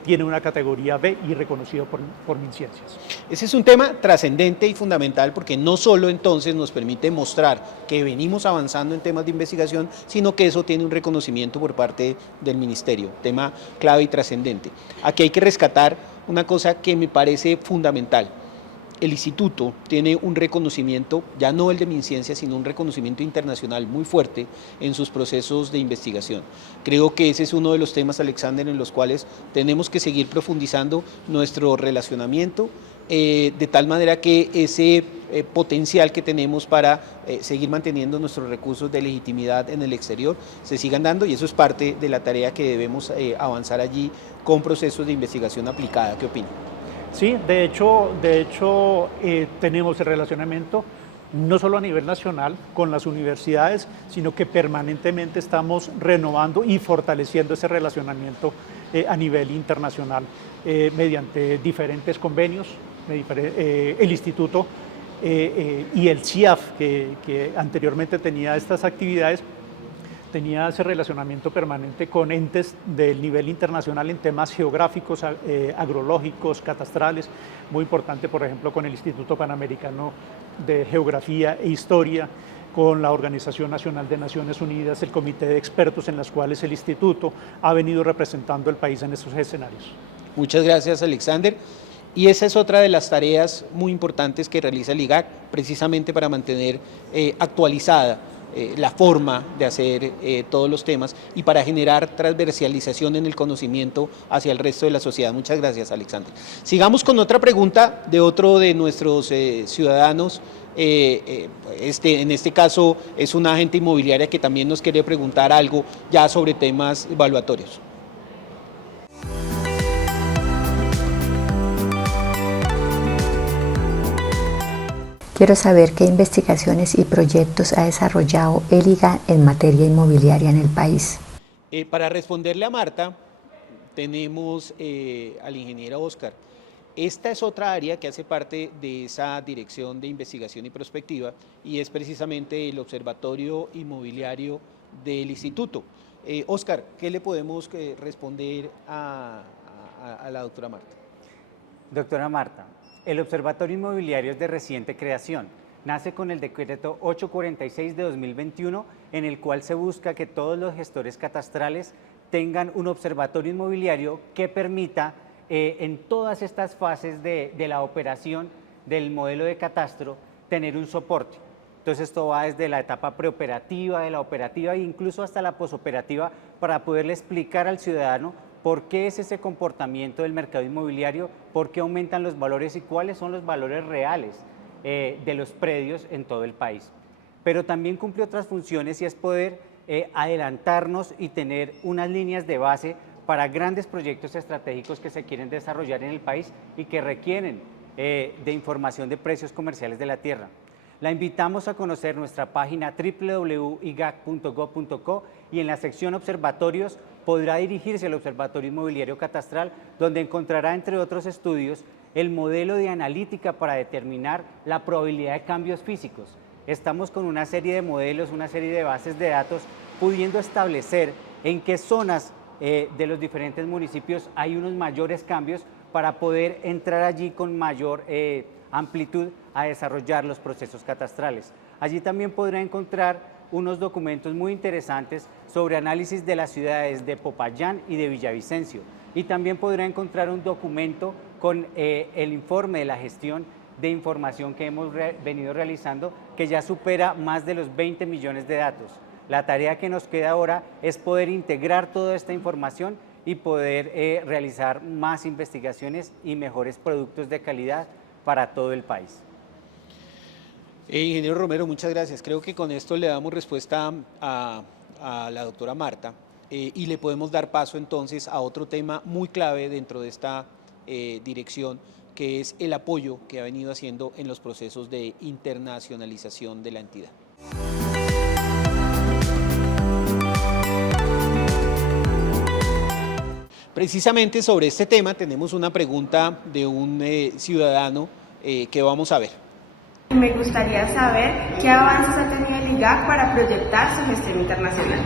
tiene una categoría B y reconocido por MinCiencias. Ese es un tema trascendente y fundamental, porque no solo entonces nos permite mostrar que venimos avanzando en temas de investigación, sino que eso tiene un reconocimiento por parte del Ministerio, tema clave y trascendente. Aquí hay que rescatar una cosa que me parece fundamental. el instituto tiene un reconocimiento, ya no el de MinCiencia, sino un reconocimiento internacional muy fuerte en sus procesos de investigación. Creo que ese es uno de los temas, Alexander, en los cuales tenemos que seguir profundizando nuestro relacionamiento, de tal manera que ese potencial que tenemos para seguir manteniendo nuestros recursos de legitimidad en el exterior se sigan dando, y eso es parte de la tarea que debemos avanzar allí con procesos de investigación aplicada. ¿Qué opina? Sí, de hecho tenemos el relacionamiento no solo a nivel nacional con las universidades, sino que permanentemente estamos renovando y fortaleciendo ese relacionamiento a nivel internacional mediante diferentes convenios. El instituto y el CIAF, que anteriormente tenía estas actividades, tenía ese relacionamiento permanente con entes del nivel internacional en temas geográficos, agrológicos, catastrales, muy importante, por ejemplo, con el Instituto Panamericano de Geografía e Historia, con la Organización Nacional de Naciones Unidas, el comité de expertos en los cuales el instituto ha venido representando al país en estos escenarios. Muchas gracias, Alexander. Y esa es otra de las tareas muy importantes que realiza el IGAC, precisamente para mantener actualizada la forma de hacer todos los temas y para generar transversalización en el conocimiento hacia el resto de la sociedad. Muchas gracias, Alexander. Sigamos con otra pregunta de otro de nuestros ciudadanos. En este caso es una agente inmobiliaria que también nos quiere preguntar algo ya sobre temas evaluatorios. Quiero saber qué investigaciones y proyectos ha desarrollado el IGAC en materia inmobiliaria en el país. Para responderle a Marta, tenemos al ingeniero Oscar. Esta es otra área que hace parte de esa dirección de investigación y prospectiva, y es precisamente el Observatorio Inmobiliario del Instituto. Oscar, ¿qué le podemos responder a la doctora Marta? Doctora Marta, el Observatorio Inmobiliario es de reciente creación. Nace con el decreto 846 de 2021, en el cual se busca que todos los gestores catastrales tengan un observatorio inmobiliario que permita en todas estas fases de la operación del modelo de catastro tener un soporte. Entonces esto va desde la etapa preoperativa, de la operativa e incluso hasta la posoperativa, para poderle explicar al ciudadano por qué es ese comportamiento del mercado inmobiliario, por qué aumentan los valores y cuáles son los valores reales de los predios en todo el país. Pero también cumple otras funciones, y es poder adelantarnos y tener unas líneas de base para grandes proyectos estratégicos que se quieren desarrollar en el país y que requieren de información de precios comerciales de la tierra. La invitamos a conocer nuestra página www.igac.gov.co, y en la sección Observatorios podrá dirigirse al Observatorio Inmobiliario Catastral, donde encontrará, entre otros estudios, el modelo de analítica para determinar la probabilidad de cambios físicos. Estamos con una serie de modelos, una serie de bases de datos, pudiendo establecer en qué zonas de los diferentes municipios hay unos mayores cambios, para poder entrar allí con mayor amplitud a desarrollar los procesos catastrales. Allí también podrá encontrar unos documentos muy interesantes sobre análisis de las ciudades de Popayán y de Villavicencio, y también podrá encontrar un documento con el informe de la gestión de información que hemos venido realizando, que ya supera más de los 20 millones de datos. La tarea que nos queda ahora es poder integrar toda esta información y poder realizar más investigaciones y mejores productos de calidad para todo el país. Ingeniero Romero, muchas gracias. Creo que con esto le damos respuesta a la doctora Marta y le podemos dar paso entonces a otro tema muy clave dentro de esta dirección, que es el apoyo que ha venido haciendo en los procesos de internacionalización de la entidad. Precisamente sobre este tema tenemos una pregunta de un ciudadano que vamos a ver. Me gustaría saber qué avances ha tenido el IGAC para proyectar su gestión internacional.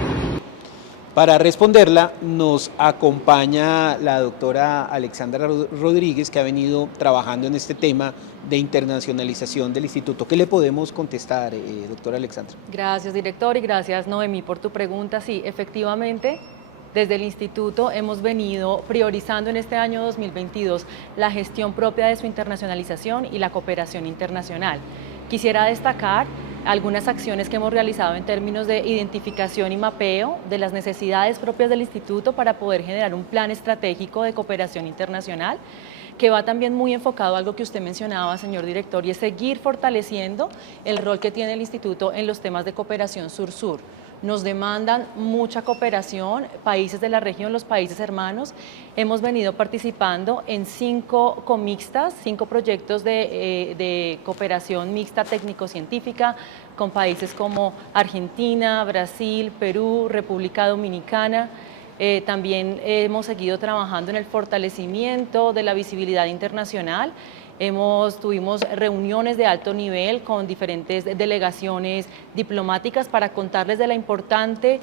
Para responderla nos acompaña la doctora Alexandra Rodríguez, que ha venido trabajando en este tema de internacionalización del instituto. ¿Qué le podemos contestar, doctora Alexandra? Gracias, director, y gracias, Noemí, por tu pregunta. Sí, efectivamente, Desde el instituto hemos venido priorizando en este año 2022 la gestión propia de su internacionalización y la cooperación internacional. Quisiera destacar algunas acciones que hemos realizado en términos de identificación y mapeo de las necesidades propias del instituto para poder generar un plan estratégico de cooperación internacional, que va también muy enfocado a algo que usted mencionaba, señor director, y es seguir fortaleciendo el rol que tiene el instituto en los temas de cooperación sur-sur. Nos demandan mucha cooperación, países de la región, los países hermanos. Hemos venido participando en 5 comixtas, 5 proyectos de cooperación mixta técnico-científica con países como Argentina, Brasil, Perú, República Dominicana. También hemos seguido trabajando en el fortalecimiento de la visibilidad internacional. Tuvimos reuniones de alto nivel con diferentes delegaciones diplomáticas para contarles de la importante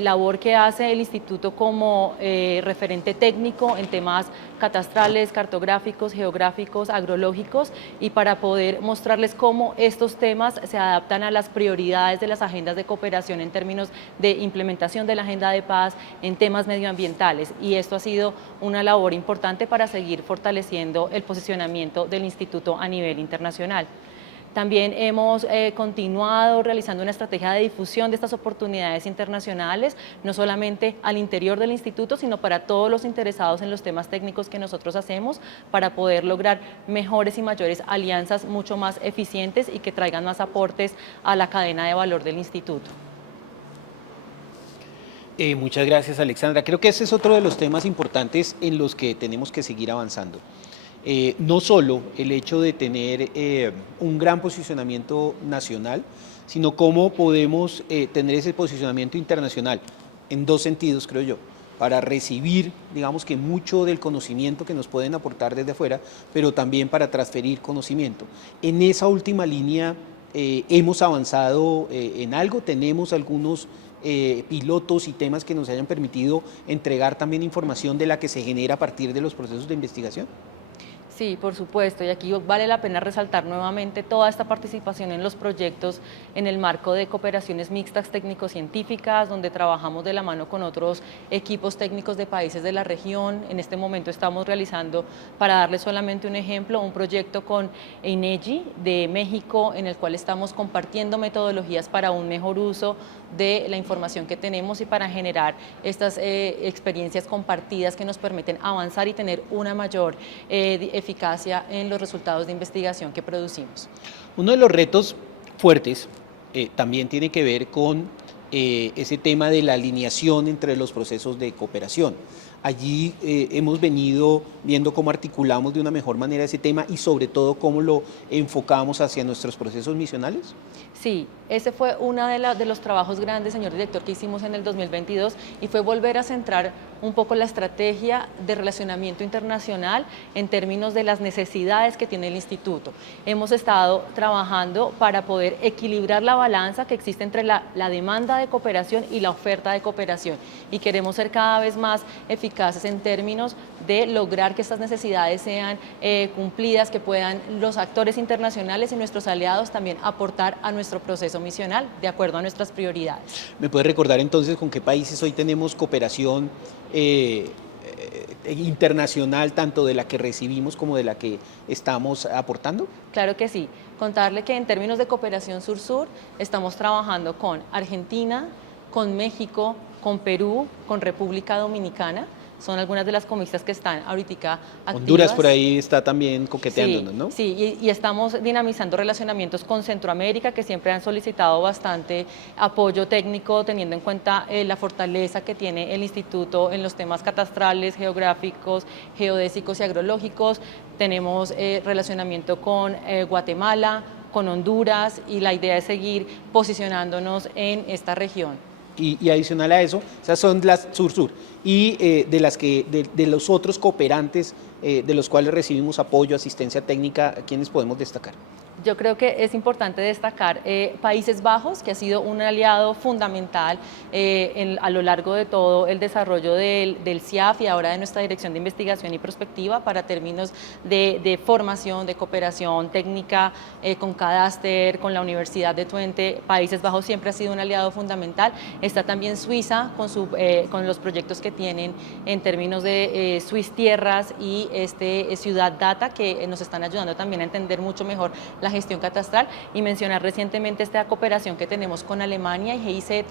labor que hace el instituto como referente técnico en temas catastrales, cartográficos, geográficos, agrológicos, y para poder mostrarles cómo estos temas se adaptan a las prioridades de las agendas de cooperación en términos de implementación de la agenda de paz en temas medioambientales. Y esto ha sido una labor importante para seguir fortaleciendo el posicionamiento del instituto a nivel internacional. También hemos continuado realizando una estrategia de difusión de estas oportunidades internacionales, no solamente al interior del instituto, sino para todos los interesados en los temas técnicos que nosotros hacemos, para poder lograr mejores y mayores alianzas mucho más eficientes y que traigan más aportes a la cadena de valor del instituto. Muchas gracias, Alexandra. Creo que ese es otro de los temas importantes en los que tenemos que seguir avanzando. No solo el hecho de tener un gran posicionamiento nacional, sino cómo podemos tener ese posicionamiento internacional, en 2 sentidos, creo yo, para recibir, digamos que mucho del conocimiento que nos pueden aportar desde afuera, pero también para transferir conocimiento. En esa última línea hemos avanzado en algo, tenemos algunos pilotos y temas que nos hayan permitido entregar también información de la que se genera a partir de los procesos de investigación. Sí, por supuesto, y aquí vale la pena resaltar nuevamente toda esta participación en los proyectos en el marco de cooperaciones mixtas técnico-científicas, donde trabajamos de la mano con otros equipos técnicos de países de la región. En este momento estamos realizando, para darle solamente un ejemplo, un proyecto con INEGI de México, en el cual estamos compartiendo metodologías para un mejor uso de la información que tenemos y para generar estas experiencias compartidas que nos permiten avanzar y tener una mayor eficacia en los resultados de investigación que producimos. Uno de los retos fuertes también tiene que ver con ese tema de la alineación entre los procesos de cooperación. Allí hemos venido viendo cómo articulamos de una mejor manera ese tema y sobre todo cómo lo enfocamos hacia nuestros procesos misionales. Sí, ese fue uno de los trabajos grandes, señor director, que hicimos en el 2022 y fue volver a centrar un poco la estrategia de relacionamiento internacional en términos de las necesidades que tiene el instituto. Hemos estado trabajando para poder equilibrar la balanza que existe entre la demanda de cooperación y la oferta de cooperación, y queremos ser cada vez más eficaces en términos de lograr que estas necesidades sean cumplidas, que puedan los actores internacionales y nuestros aliados también aportar a nuestro proceso misional de acuerdo a nuestras prioridades. ¿Me puede recordar entonces con qué países hoy tenemos cooperación internacional, tanto de la que recibimos como de la que estamos aportando? Claro que sí. Contarle que en términos de cooperación sur-sur estamos trabajando con Argentina, con México, con Perú, con República Dominicana. Son algunas de las comixtas que están ahorita activas. Honduras por ahí está también coqueteándonos, ¿no? Sí, y estamos dinamizando relacionamientos con Centroamérica, que siempre han solicitado bastante apoyo técnico, teniendo en cuenta la fortaleza que tiene el instituto en los temas catastrales, geográficos, geodésicos y agrológicos. Tenemos relacionamiento con Guatemala, con Honduras, y la idea es seguir posicionándonos en esta región. Y adicional a eso, esas son las sur-sur, y de los otros cooperantes de los cuales recibimos apoyo, asistencia técnica, ¿a quiénes podemos destacar? Yo creo que es importante destacar Países Bajos, que ha sido un aliado fundamental a lo largo de todo el desarrollo del CIAF y ahora de nuestra Dirección de Investigación y Prospectiva para términos de formación, de cooperación técnica con Cadaster, con la Universidad de Twente. Países Bajos siempre ha sido un aliado fundamental. Está también Suiza con los proyectos que tienen en términos de Swiss Tierras y Ciudad Data, que nos están ayudando también a entender mucho mejor la gestión catastral, y mencionar recientemente esta cooperación que tenemos con Alemania y GIZ,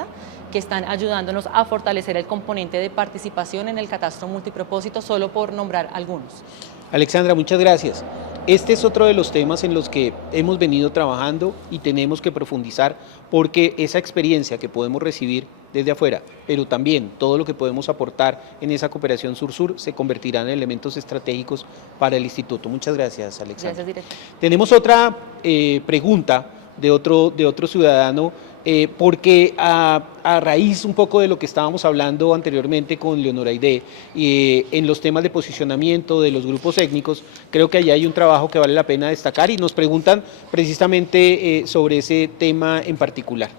que están ayudándonos a fortalecer el componente de participación en el catastro multipropósito, solo por nombrar algunos. Alexandra, muchas gracias. Este es otro de los temas en los que hemos venido trabajando y tenemos que profundizar, porque esa experiencia que podemos recibir desde afuera, pero también todo lo que podemos aportar en esa cooperación sur-sur se convertirá en elementos estratégicos para el instituto. Muchas gracias, Alexandra. Gracias, director. Tenemos otra pregunta de otro ciudadano, porque a raíz un poco de lo que estábamos hablando anteriormente con Leonora Aide, en los temas de posicionamiento de los grupos étnicos, creo que allá hay un trabajo que vale la pena destacar y nos preguntan precisamente sobre ese tema en particular.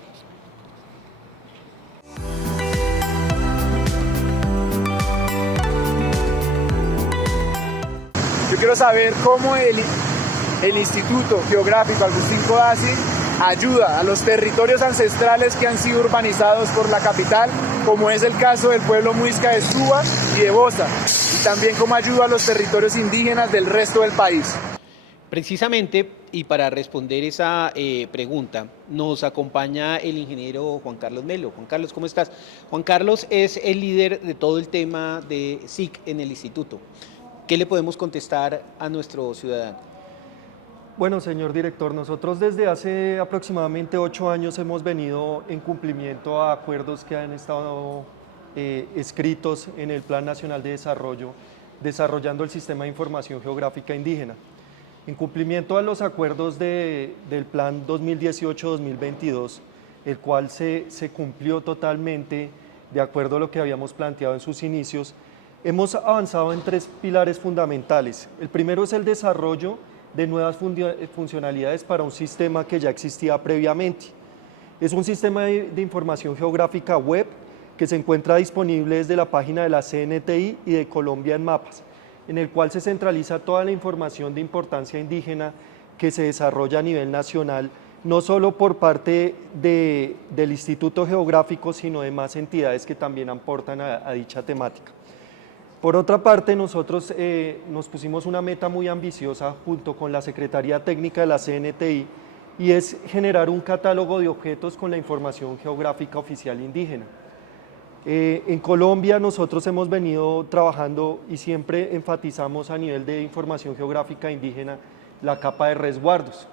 Yo quiero saber cómo el Instituto Geográfico Agustín Codazzi ayuda a los territorios ancestrales que han sido urbanizados por la capital, como es el caso del pueblo muisca de Suba y de Bosa, y también cómo ayuda a los territorios indígenas del resto del país. Precisamente, y para responder esa pregunta, nos acompaña el ingeniero Juan Carlos Melo. Juan Carlos, ¿cómo estás? Juan Carlos es el líder de todo el tema de SIC en el instituto. ¿Qué le podemos contestar a nuestro ciudadano? Bueno, señor director, nosotros desde hace aproximadamente 8 años hemos venido en cumplimiento a acuerdos que han estado escritos en el Plan Nacional de Desarrollo, desarrollando el Sistema de Información Geográfica Indígena. En cumplimiento a los acuerdos del Plan 2018-2022, el cual se cumplió totalmente de acuerdo a lo que habíamos planteado en sus inicios, hemos avanzado en 3 pilares fundamentales. El primero es el desarrollo de nuevas funcionalidades para un sistema que ya existía previamente. Es un sistema de información geográfica web que se encuentra disponible desde la página de la CNTI y de Colombia en Mapas, en el cual se centraliza toda la información de importancia indígena que se desarrolla a nivel nacional, no solo por parte del Instituto Geográfico, sino de más entidades que también aportan a dicha temática. Por otra parte, nosotros nos pusimos una meta muy ambiciosa junto con la Secretaría Técnica de la CNTI, y es generar un catálogo de objetos con la información geográfica oficial indígena. En Colombia nosotros hemos venido trabajando y siempre enfatizamos a nivel de información geográfica indígena la capa de resguardos.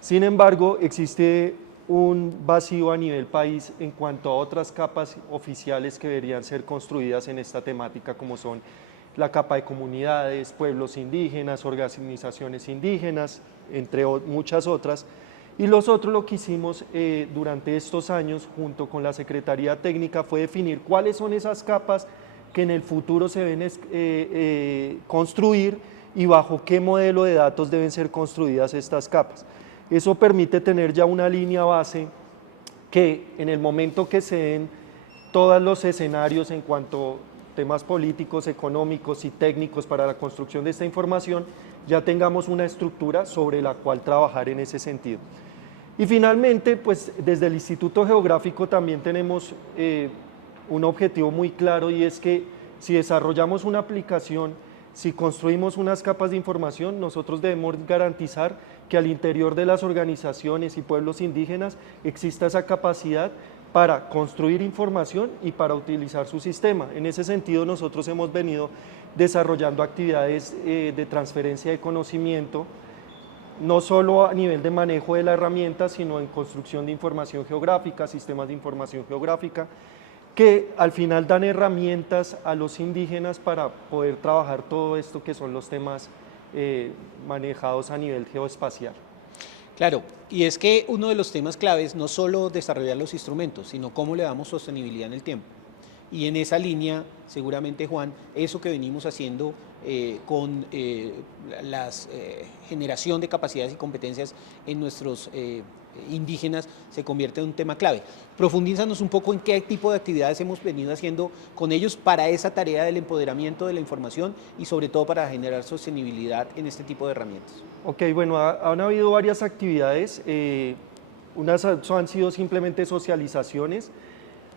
Sin embargo, existe un vacío a nivel país en cuanto a otras capas oficiales que deberían ser construidas en esta temática, como son la capa de comunidades, pueblos indígenas, organizaciones indígenas, entre muchas otras. Y nosotros lo que hicimos durante estos años, junto con la Secretaría Técnica, fue definir cuáles son esas capas que en el futuro se deben construir y bajo qué modelo de datos deben ser construidas estas capas. Eso permite tener ya una línea base que en el momento que se den todos los escenarios en cuanto a temas políticos, económicos y técnicos para la construcción de esta información, ya tengamos una estructura sobre la cual trabajar en ese sentido. Y finalmente, pues desde el Instituto Geográfico también tenemos un objetivo muy claro, y es que si desarrollamos una aplicación, si construimos unas capas de información, nosotros debemos garantizar que al interior de las organizaciones y pueblos indígenas exista esa capacidad para construir información y para utilizar su sistema. En ese sentido, nosotros hemos venido desarrollando actividades de transferencia de conocimiento, no solo a nivel de manejo de la herramienta, sino en construcción de información geográfica, sistemas de información geográfica, que al final dan herramientas a los indígenas para poder trabajar todo esto que son los temas manejados a nivel geoespacial. Claro, y es que uno de los temas claves no solo desarrollar los instrumentos, sino cómo le damos sostenibilidad en el tiempo. y en esa línea, seguramente Juan, eso que venimos haciendo con la generación de capacidades y competencias en nuestros indígenas se convierte en un tema clave. Profundízanos un poco en qué tipo de actividades hemos venido haciendo con ellos para esa tarea del empoderamiento de la información y sobre todo para generar sostenibilidad en este tipo de herramientas. Ok, bueno, han habido varias actividades, unas han sido simplemente socializaciones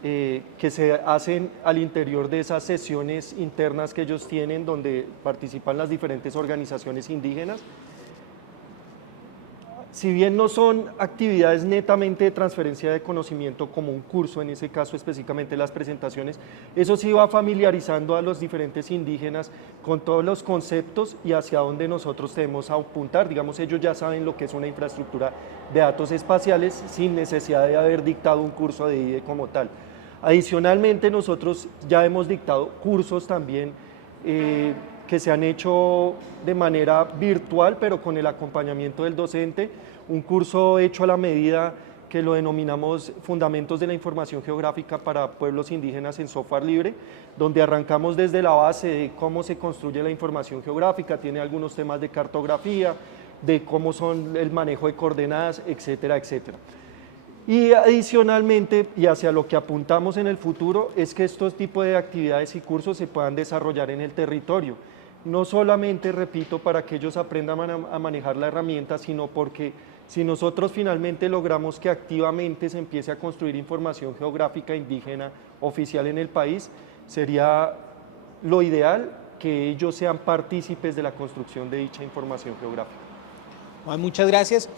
que se hacen al interior de esas sesiones internas que ellos tienen donde participan las diferentes organizaciones indígenas. Si bien no son actividades netamente de transferencia de conocimiento como un curso, en ese caso específicamente las presentaciones, eso sí va familiarizando a los diferentes indígenas con todos los conceptos y hacia dónde nosotros debemos apuntar. Digamos, ellos ya saben lo que es una infraestructura de datos espaciales sin necesidad de haber dictado un curso de IDE como tal. Adicionalmente, nosotros ya hemos dictado cursos también que se han hecho de manera virtual, pero con el acompañamiento del docente, un curso hecho a la medida que lo denominamos Fundamentos de la Información Geográfica para Pueblos Indígenas en software libre, donde arrancamos desde la base de cómo se construye la información geográfica, tiene algunos temas de cartografía, de cómo son el manejo de coordenadas, etcétera, etcétera. Y adicionalmente, y hacia lo que apuntamos en el futuro, es que estos tipos de actividades y cursos se puedan desarrollar en el territorio. No solamente, repito, para que ellos aprendan a manejar la herramienta, sino porque si nosotros finalmente logramos que activamente se empiece a construir información geográfica indígena oficial en el país, sería lo ideal que ellos sean partícipes de la construcción de dicha información geográfica. Juan, muchas gracias.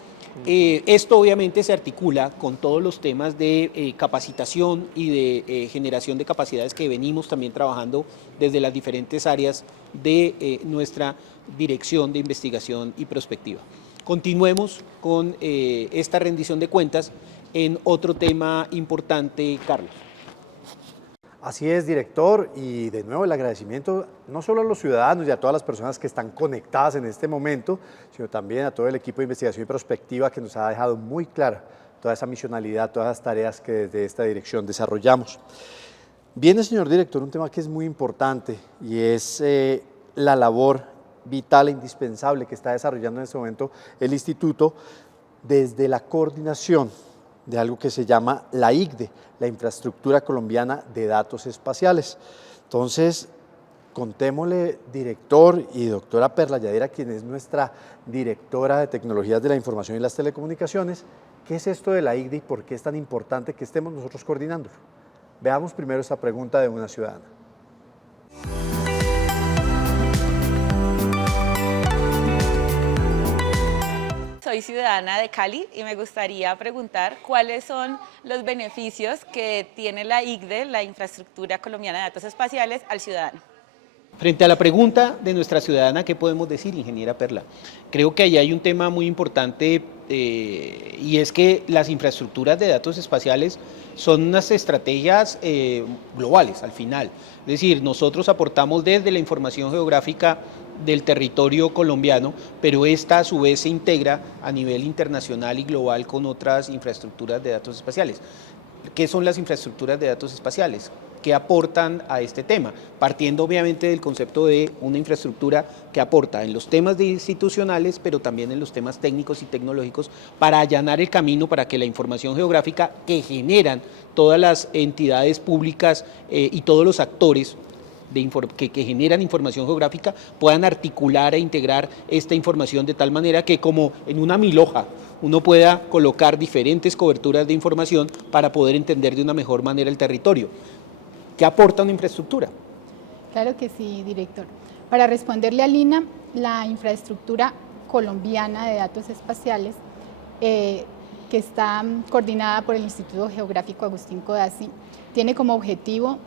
Esto obviamente se articula con todos los temas de capacitación y de generación de capacidades que venimos también trabajando desde las diferentes áreas de nuestra dirección de investigación y prospectiva. Continuemos con esta rendición de cuentas en otro tema importante, Carlos. Así es, director, y de nuevo el agradecimiento no solo a los ciudadanos y a todas las personas que están conectadas en este momento, sino también a todo el equipo de investigación y prospectiva que nos ha dejado muy clara toda esa misionalidad, todas las tareas que desde esta dirección desarrollamos. Viene, señor director, un tema que es muy importante y es la labor vital e indispensable que está desarrollando en este momento el Instituto desde la coordinación de algo que se llama la ICDE, la Infraestructura Colombiana de Datos Espaciales. Entonces, contémosle, director y doctora Perla Lladera, quien es nuestra directora de Tecnologías de la Información y las Telecomunicaciones, ¿qué es esto de la ICDE y por qué es tan importante que estemos nosotros coordinándolo? Veamos primero esta pregunta de una ciudadana. Soy ciudadana de Cali y me gustaría preguntar cuáles son los beneficios que tiene la ICDE, la Infraestructura Colombiana de Datos Espaciales, al ciudadano. Frente a la pregunta de nuestra ciudadana, ¿qué podemos decir, ingeniera Perla? Creo que ahí hay un tema muy importante y es que las infraestructuras de datos espaciales son unas estrategias globales al final. Es decir, nosotros aportamos desde la información geográfica del territorio colombiano, pero esta a su vez se integra a nivel internacional y global con otras infraestructuras de datos espaciales. ¿Qué son las infraestructuras de datos espaciales? ¿Qué aportan a este tema? Partiendo obviamente del concepto de una infraestructura que aporta en los temas institucionales, pero también en los temas técnicos y tecnológicos para allanar el camino para que la información geográfica que generan todas las entidades públicas y todos los actores que generan información geográfica puedan articular e integrar esta información de tal manera que como en una milhoja uno pueda colocar diferentes coberturas de información para poder entender de una mejor manera el territorio. ¿Qué aporta una infraestructura? Claro que sí, director. Para responderle a Lina, la infraestructura colombiana de datos espaciales, que está coordinada por el Instituto Geográfico Agustín Codazzi, tiene como objetivo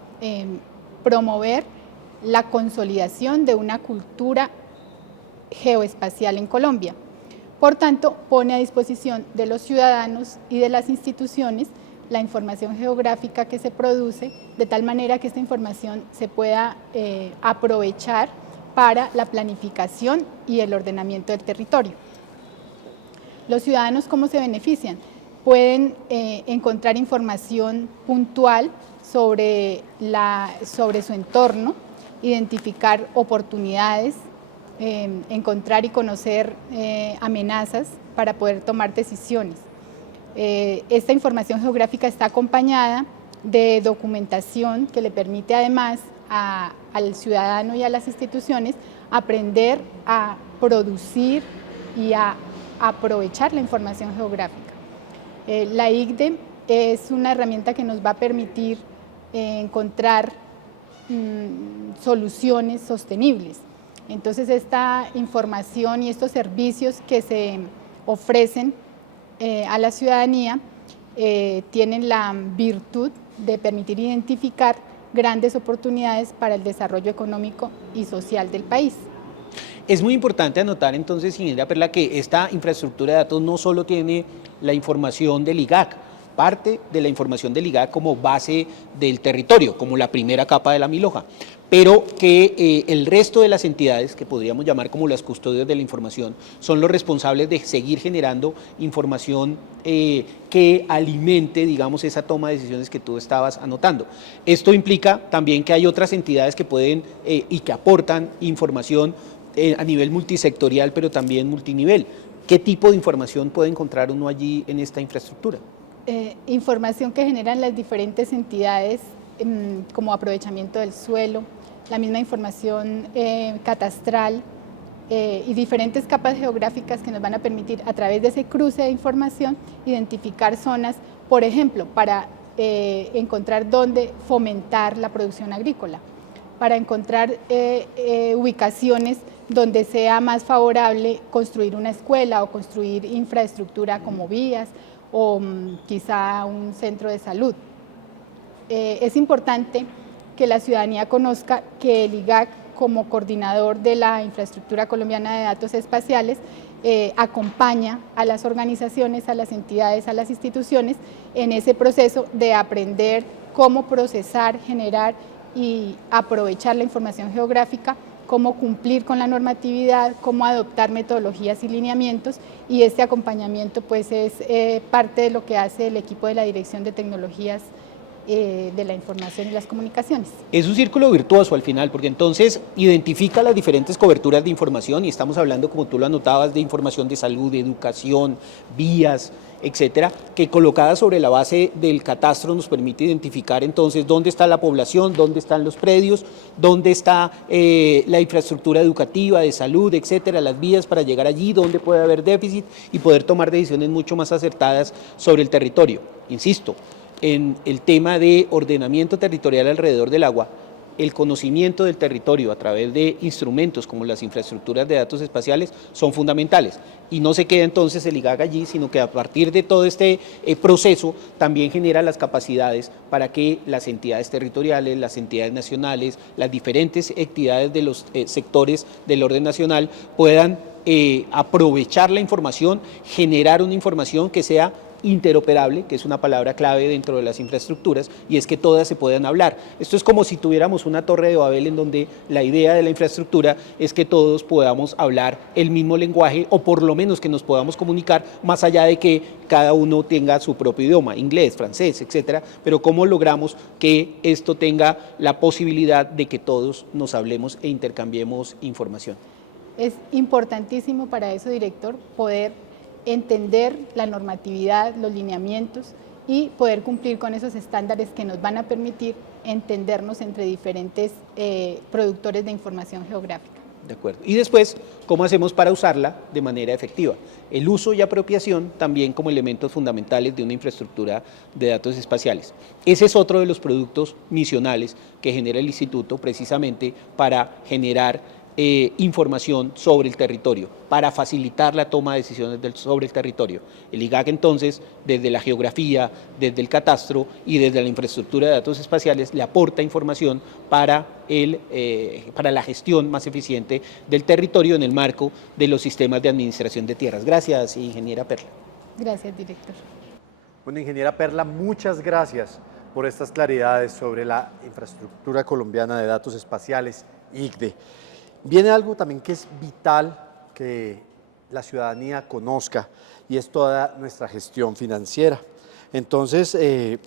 promover la consolidación de una cultura geoespacial en Colombia. Por tanto, pone a disposición de los ciudadanos y de las instituciones la información geográfica que se produce, de tal manera que esta información se pueda aprovechar para la planificación y el ordenamiento del territorio. ¿Los ciudadanos cómo se benefician? pueden encontrar información puntual sobre su entorno, identificar oportunidades, encontrar y conocer amenazas para poder tomar decisiones. Esta información geográfica está acompañada de documentación que le permite además al ciudadano y a las instituciones aprender a producir y a aprovechar la información geográfica. La ICDE es una herramienta que nos va a permitir encontrar soluciones sostenibles. Entonces esta información y estos servicios que se ofrecen a la ciudadanía tienen la virtud de permitir identificar grandes oportunidades para el desarrollo económico y social del país. Es muy importante anotar entonces, ingeniera Perla, que esta infraestructura de datos no solo tiene la información del IGAC, parte de la información del IGAC como base del territorio, como la primera capa de la milhoja, pero que el resto de las entidades, que podríamos llamar como las custodias de la información, son los responsables de seguir generando información que alimente, digamos, esa toma de decisiones que tú estabas anotando. Esto implica también que hay otras entidades que pueden y que aportan información a nivel multisectorial, pero también multinivel. ¿Qué tipo de información puede encontrar uno allí en esta infraestructura? Información que generan las diferentes entidades, como aprovechamiento del suelo, la misma información catastral y diferentes capas geográficas que nos van a permitir a través de ese cruce de información identificar zonas, por ejemplo, para encontrar dónde fomentar la producción agrícola, para encontrar ubicaciones donde sea más favorable construir una escuela o construir infraestructura como vías o quizá un centro de salud. Es importante que la ciudadanía conozca que el IGAC, como coordinador de la infraestructura colombiana de datos espaciales, acompaña a las organizaciones, a las entidades, a las instituciones en ese proceso de aprender cómo procesar, generar y aprovechar la información geográfica, cómo cumplir con la normatividad, cómo adoptar metodologías y lineamientos, y este acompañamiento pues es parte de lo que hace el equipo de la Dirección de Tecnologías de la Información y las Comunicaciones. Es un círculo virtuoso al final, porque entonces identifica las diferentes coberturas de información y estamos hablando, como tú lo anotabas, de información de salud, de educación, vías, etcétera, que colocada sobre la base del catastro nos permite identificar entonces dónde está la población, dónde están los predios, dónde está la infraestructura educativa, de salud, etcétera, las vías para llegar allí, dónde puede haber déficit y poder tomar decisiones mucho más acertadas sobre el territorio. Insisto, en el tema de ordenamiento territorial alrededor del agua, el conocimiento del territorio a través de instrumentos como las infraestructuras de datos espaciales son fundamentales. Y no se queda entonces el IGAC allí, sino que a partir de todo este proceso también genera las capacidades para que las entidades territoriales, las entidades nacionales, las diferentes entidades de los sectores del orden nacional puedan aprovechar la información, generar una información que sea interoperable, que es una palabra clave dentro de las infraestructuras, y es que todas se puedan hablar. Esto es como si tuviéramos una torre de Babel en donde la idea de la infraestructura es que todos podamos hablar el mismo lenguaje, o por lo menos que nos podamos comunicar, más allá de que cada uno tenga su propio idioma, inglés, francés, etcétera, pero cómo logramos que esto tenga la posibilidad de que todos nos hablemos e intercambiemos información. Es importantísimo para eso, director, poder entender la normatividad, los lineamientos y poder cumplir con esos estándares que nos van a permitir entendernos entre diferentes productores de información geográfica. De acuerdo. Y después, ¿cómo hacemos para usarla de manera efectiva? El uso y apropiación también como elementos fundamentales de una infraestructura de datos espaciales. Ese es otro de los productos misionales que genera el Instituto precisamente para generar información sobre el territorio, para facilitar la toma de decisiones sobre el territorio. El IGAC entonces, desde la geografía, desde el catastro y desde la infraestructura de datos espaciales, le aporta información para la gestión más eficiente del territorio en el marco de los sistemas de administración de tierras. Gracias, ingeniera Perla. Gracias, director. Bueno, ingeniera Perla, muchas gracias por estas claridades sobre la infraestructura colombiana de datos espaciales, ICDE. Viene algo también que es vital, que la ciudadanía conozca, y es toda nuestra gestión financiera. Entonces,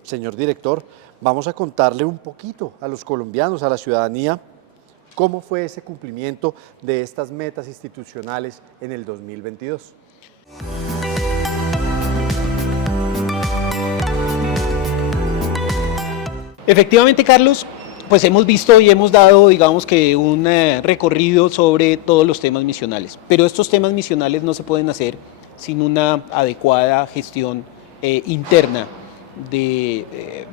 señor director, vamos a contarle un poquito a los colombianos, a la ciudadanía, cómo fue ese cumplimiento de estas metas institucionales en el 2022. Efectivamente, Carlos, pues hemos visto y hemos dado, digamos que un recorrido sobre todos los temas misionales, pero estos temas misionales no se pueden hacer sin una adecuada gestión interna de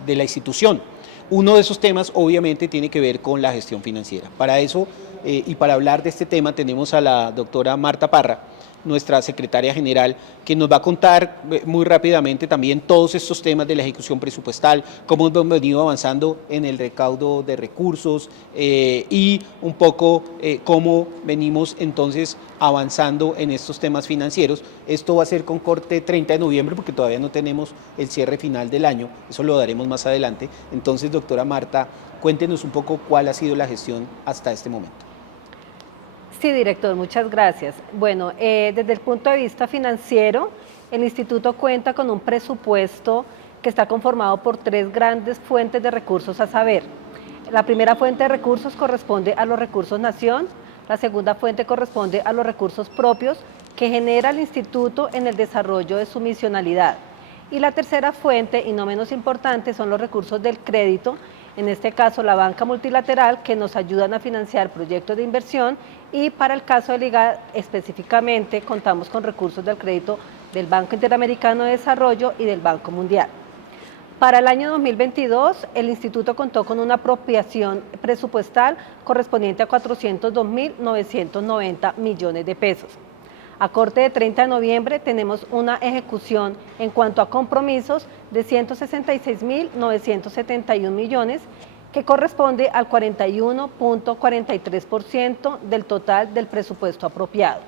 la institución. Uno de esos temas obviamente tiene que ver con la gestión financiera. Para eso y para hablar de este tema tenemos a la doctora Marta Parra, nuestra secretaria general, que nos va a contar muy rápidamente también todos estos temas de la ejecución presupuestal, cómo hemos venido avanzando en el recaudo de recursos y un poco cómo venimos entonces avanzando en estos temas financieros. Esto va a ser con corte 30 de noviembre porque todavía no tenemos el cierre final del año, eso lo daremos más adelante. Entonces, doctora Marta, cuéntenos un poco cuál ha sido la gestión hasta este momento. Sí, director, muchas gracias. Bueno, desde el punto de vista financiero, el instituto cuenta con un presupuesto que está conformado por 3 grandes fuentes de recursos a saber. La primera fuente de recursos corresponde a los recursos nación, la segunda fuente corresponde a los recursos propios que genera el instituto en el desarrollo de su misionalidad. Y la tercera fuente, y no menos importante, son los recursos del crédito, en este caso la banca multilateral, que nos ayudan a financiar proyectos de inversión, y para el caso del IGAD específicamente contamos con recursos del crédito del Banco Interamericano de Desarrollo y del Banco Mundial. Para el año 2022, el instituto contó con una apropiación presupuestal correspondiente a 402.990 millones de pesos. A corte de 30 de noviembre tenemos una ejecución en cuanto a compromisos de 166.971 millones, que corresponde al 41.43% del total del presupuesto apropiado.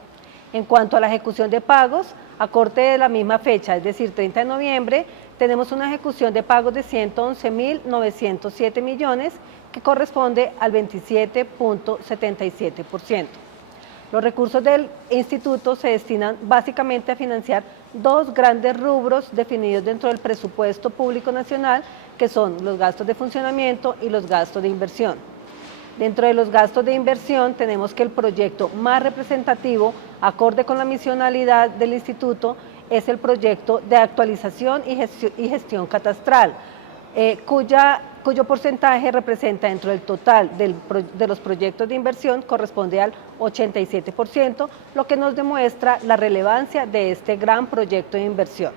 En cuanto a la ejecución de pagos, a corte de la misma fecha, es decir, 30 de noviembre, tenemos una ejecución de pagos de 111.907 millones, que corresponde al 27.77%. Los recursos del instituto se destinan básicamente a financiar 2 grandes rubros definidos dentro del presupuesto público nacional, que son los gastos de funcionamiento y los gastos de inversión. Dentro de los gastos de inversión tenemos que el proyecto más representativo, acorde con la misionalidad del instituto, es el proyecto de actualización y gestión catastral, cuyo porcentaje representa dentro del total de los proyectos de inversión corresponde al 87%, lo que nos demuestra la relevancia de este gran proyecto de inversión.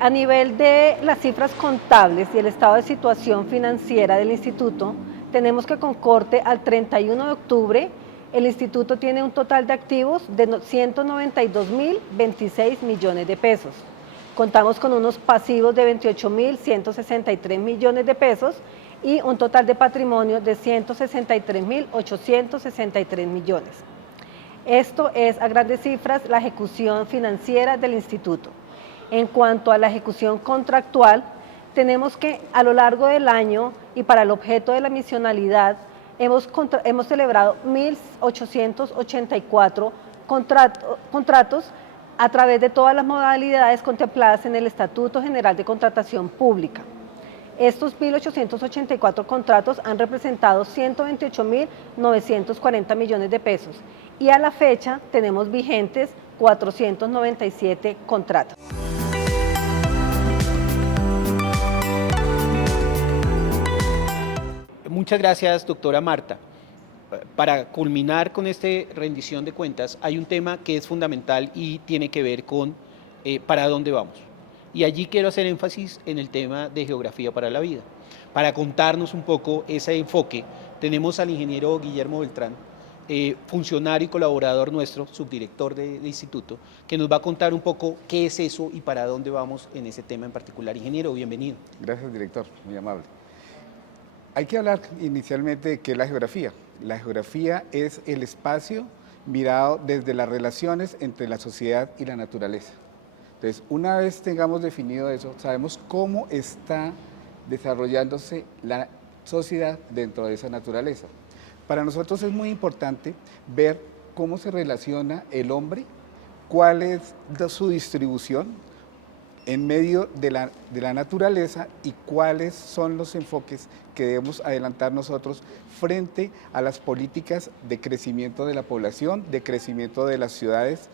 A nivel de las cifras contables y el estado de situación financiera del instituto, tenemos que con corte al 31 de octubre, el instituto tiene un total de activos de 192.026 millones de pesos. Contamos con unos pasivos de 28.163 millones de pesos y un total de patrimonio de 163.863 millones. Esto es, a grandes cifras, la ejecución financiera del instituto. En cuanto a la ejecución contractual, tenemos que a lo largo del año y para el objeto de la misionalidad, hemos celebrado 1.884 contratos a través de todas las modalidades contempladas en el Estatuto General de Contratación Pública. Estos 1.884 contratos han representado 128.940 millones de pesos y a la fecha tenemos vigentes 497 contratos. Muchas gracias, doctora Marta. Para culminar con esta rendición de cuentas, hay un tema que es fundamental y tiene que ver con para dónde vamos. Y allí quiero hacer énfasis en el tema de geografía para la vida. Para contarnos un poco ese enfoque, tenemos al ingeniero Guillermo Beltrán, funcionario y colaborador nuestro, subdirector del instituto, que nos va a contar un poco qué es eso y para dónde vamos en ese tema en particular. Ingeniero, bienvenido. Gracias, director, muy amable. Hay que hablar inicialmente de qué es la geografía. La geografía es el espacio mirado desde las relaciones entre la sociedad y la naturaleza. Entonces, una vez tengamos definido eso, sabemos cómo está desarrollándose la sociedad dentro de esa naturaleza. Para nosotros es muy importante ver cómo se relaciona el hombre, cuál es su distribución en medio de la naturaleza y cuáles son los enfoques que debemos adelantar nosotros frente a las políticas de crecimiento de la población, de crecimiento de las ciudades,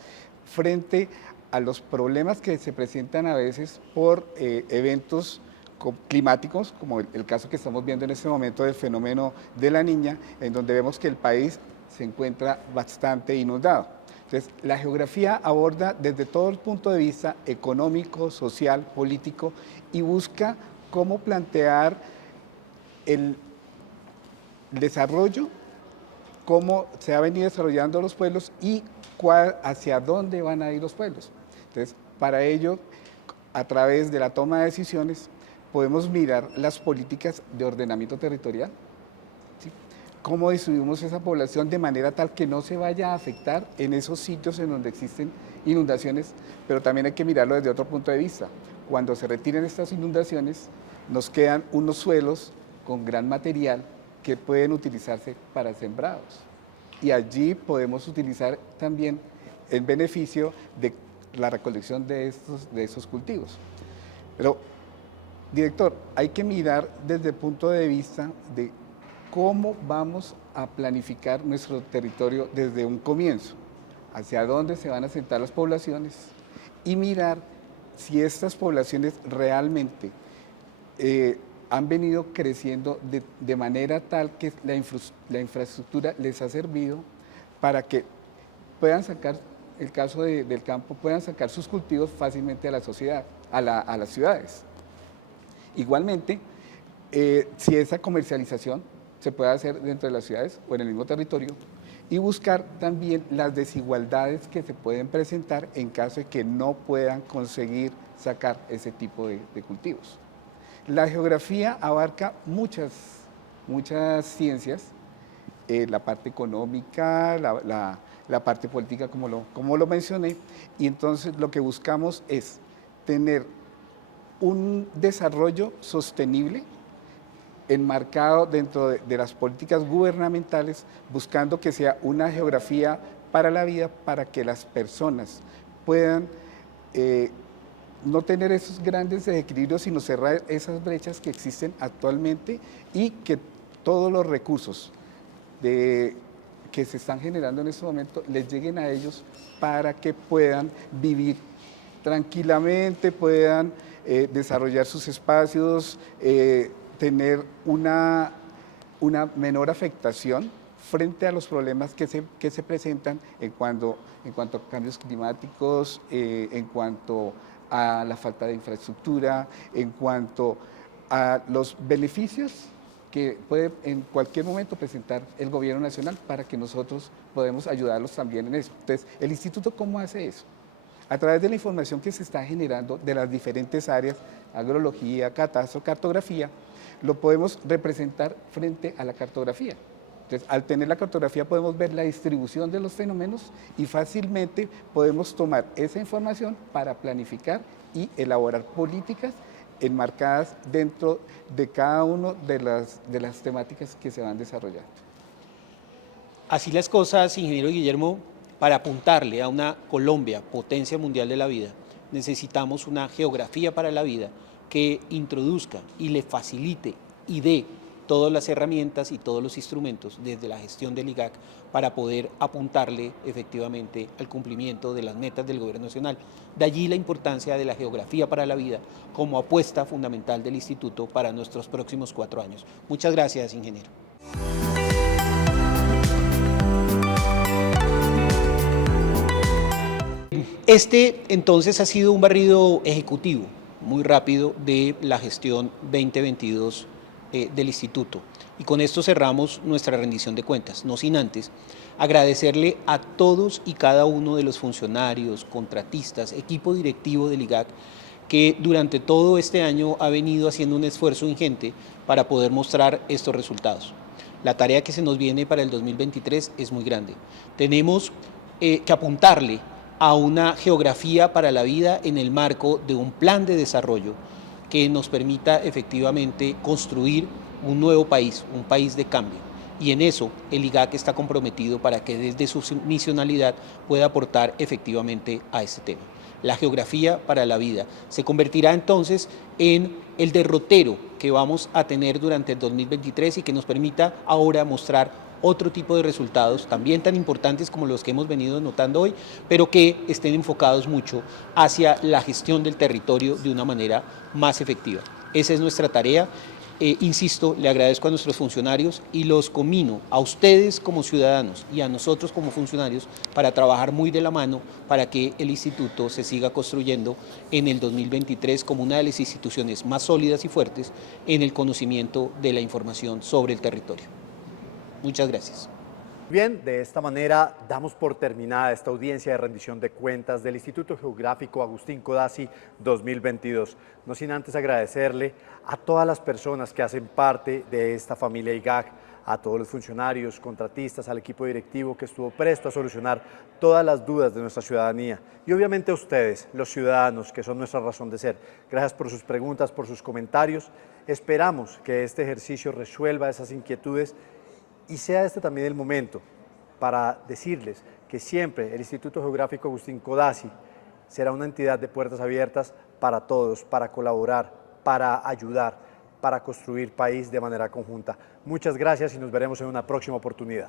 frente a los problemas que se presentan a veces por eventos climáticos, como el caso que estamos viendo en este momento del fenómeno de la Niña, en donde vemos que el país se encuentra bastante inundado. Entonces, la geografía aborda desde todo el punto de vista económico, social, político, y busca cómo plantear el desarrollo, cómo se ha venido desarrollando los pueblos y hacia dónde van a ir los pueblos. Entonces, para ello, a través de la toma de decisiones, podemos mirar las políticas de ordenamiento territorial, ¿sí? Cómo distribuimos esa población de manera tal que no se vaya a afectar en esos sitios en donde existen inundaciones, pero también hay que mirarlo desde otro punto de vista. Cuando se retiren estas inundaciones, nos quedan unos suelos con gran material que pueden utilizarse para sembrados. Y allí podemos utilizar también el beneficio de la recolección de esos cultivos. Pero, director, hay que mirar desde el punto de vista de cómo vamos a planificar nuestro territorio desde un comienzo, hacia dónde se van a asentar las poblaciones y mirar si estas poblaciones realmente han venido creciendo de manera tal que la infraestructura les ha servido para que puedan sacar, el caso del campo, puedan sacar sus cultivos fácilmente a la sociedad, a las ciudades. Igualmente, si esa comercialización se puede hacer dentro de las ciudades o en el mismo territorio, y buscar también las desigualdades que se pueden presentar en caso de que no puedan conseguir sacar ese tipo de cultivos. La geografía abarca muchas ciencias, la parte económica, la parte política, como lo mencioné, y entonces lo que buscamos es tener un desarrollo sostenible enmarcado dentro de las políticas gubernamentales, buscando que sea una geografía para la vida, para que las personas puedan no tener esos grandes desequilibrios, sino cerrar esas brechas que existen actualmente y que todos los recursos que se están generando en este momento les lleguen a ellos para que puedan vivir tranquilamente, puedan desarrollar sus espacios, tener una menor afectación frente a los problemas que se presentan en cuanto a cambios climáticos, en cuanto a la falta de infraestructura, en cuanto a los beneficios que puede en cualquier momento presentar el gobierno nacional para que nosotros podamos ayudarlos también en eso. Entonces, ¿el instituto cómo hace eso? A través de la información que se está generando de las diferentes áreas, agrología, catastro, cartografía, lo podemos representar frente a la cartografía. Entonces, al tener la cartografía podemos ver la distribución de los fenómenos y fácilmente podemos tomar esa información para planificar y elaborar políticas enmarcadas dentro de cada una de las temáticas que se van desarrollando. Así las cosas, ingeniero Guillermo, para apuntarle a una Colombia, potencia mundial de la vida, necesitamos una geografía para la vida que introduzca y le facilite y dé todas las herramientas y todos los instrumentos desde la gestión del IGAC para poder apuntarle efectivamente al cumplimiento de las metas del Gobierno Nacional. De allí la importancia de la geografía para la vida como apuesta fundamental del Instituto para nuestros próximos 4 años. Muchas gracias, ingeniero. Este entonces ha sido un barrido ejecutivo muy rápido de la gestión 2022 del Instituto. Y con esto cerramos nuestra rendición de cuentas, no sin antes agradecerle a todos y cada uno de los funcionarios, contratistas, equipo directivo del IGAC, que durante todo este año ha venido haciendo un esfuerzo ingente para poder mostrar estos resultados. La tarea que se nos viene para el 2023 es muy grande. Tenemos que apuntarle a una geografía para la vida en el marco de un plan de desarrollo que nos permita efectivamente construir un nuevo país, un país de cambio. y en eso el IGAC está comprometido para que desde su misionalidad pueda aportar efectivamente a este tema. La geografía para la vida se convertirá entonces en el derrotero que vamos a tener durante el 2023 y que nos permita ahora mostrar otro tipo de resultados también tan importantes como los que hemos venido notando hoy, pero que estén enfocados mucho hacia la gestión del territorio de una manera más efectiva. Esa es nuestra tarea. Insisto, le agradezco a nuestros funcionarios y los conmino a ustedes como ciudadanos y a nosotros como funcionarios para trabajar muy de la mano para que el instituto se siga construyendo en el 2023 como una de las instituciones más sólidas y fuertes en el conocimiento de la información sobre el territorio. Muchas gracias. Bien, de esta manera damos por terminada esta audiencia de rendición de cuentas del Instituto Geográfico Agustín Codazzi 2022. No sin antes agradecerle a todas las personas que hacen parte de esta familia IGAC, a todos los funcionarios, contratistas, al equipo directivo que estuvo presto a solucionar todas las dudas de nuestra ciudadanía y obviamente a ustedes, los ciudadanos, que son nuestra razón de ser. Gracias por sus preguntas, por sus comentarios. Esperamos que este ejercicio resuelva esas inquietudes y sea este también el momento para decirles que siempre el Instituto Geográfico Agustín Codazzi será una entidad de puertas abiertas para todos, para colaborar, para ayudar, para construir país de manera conjunta. Muchas gracias y nos veremos en una próxima oportunidad.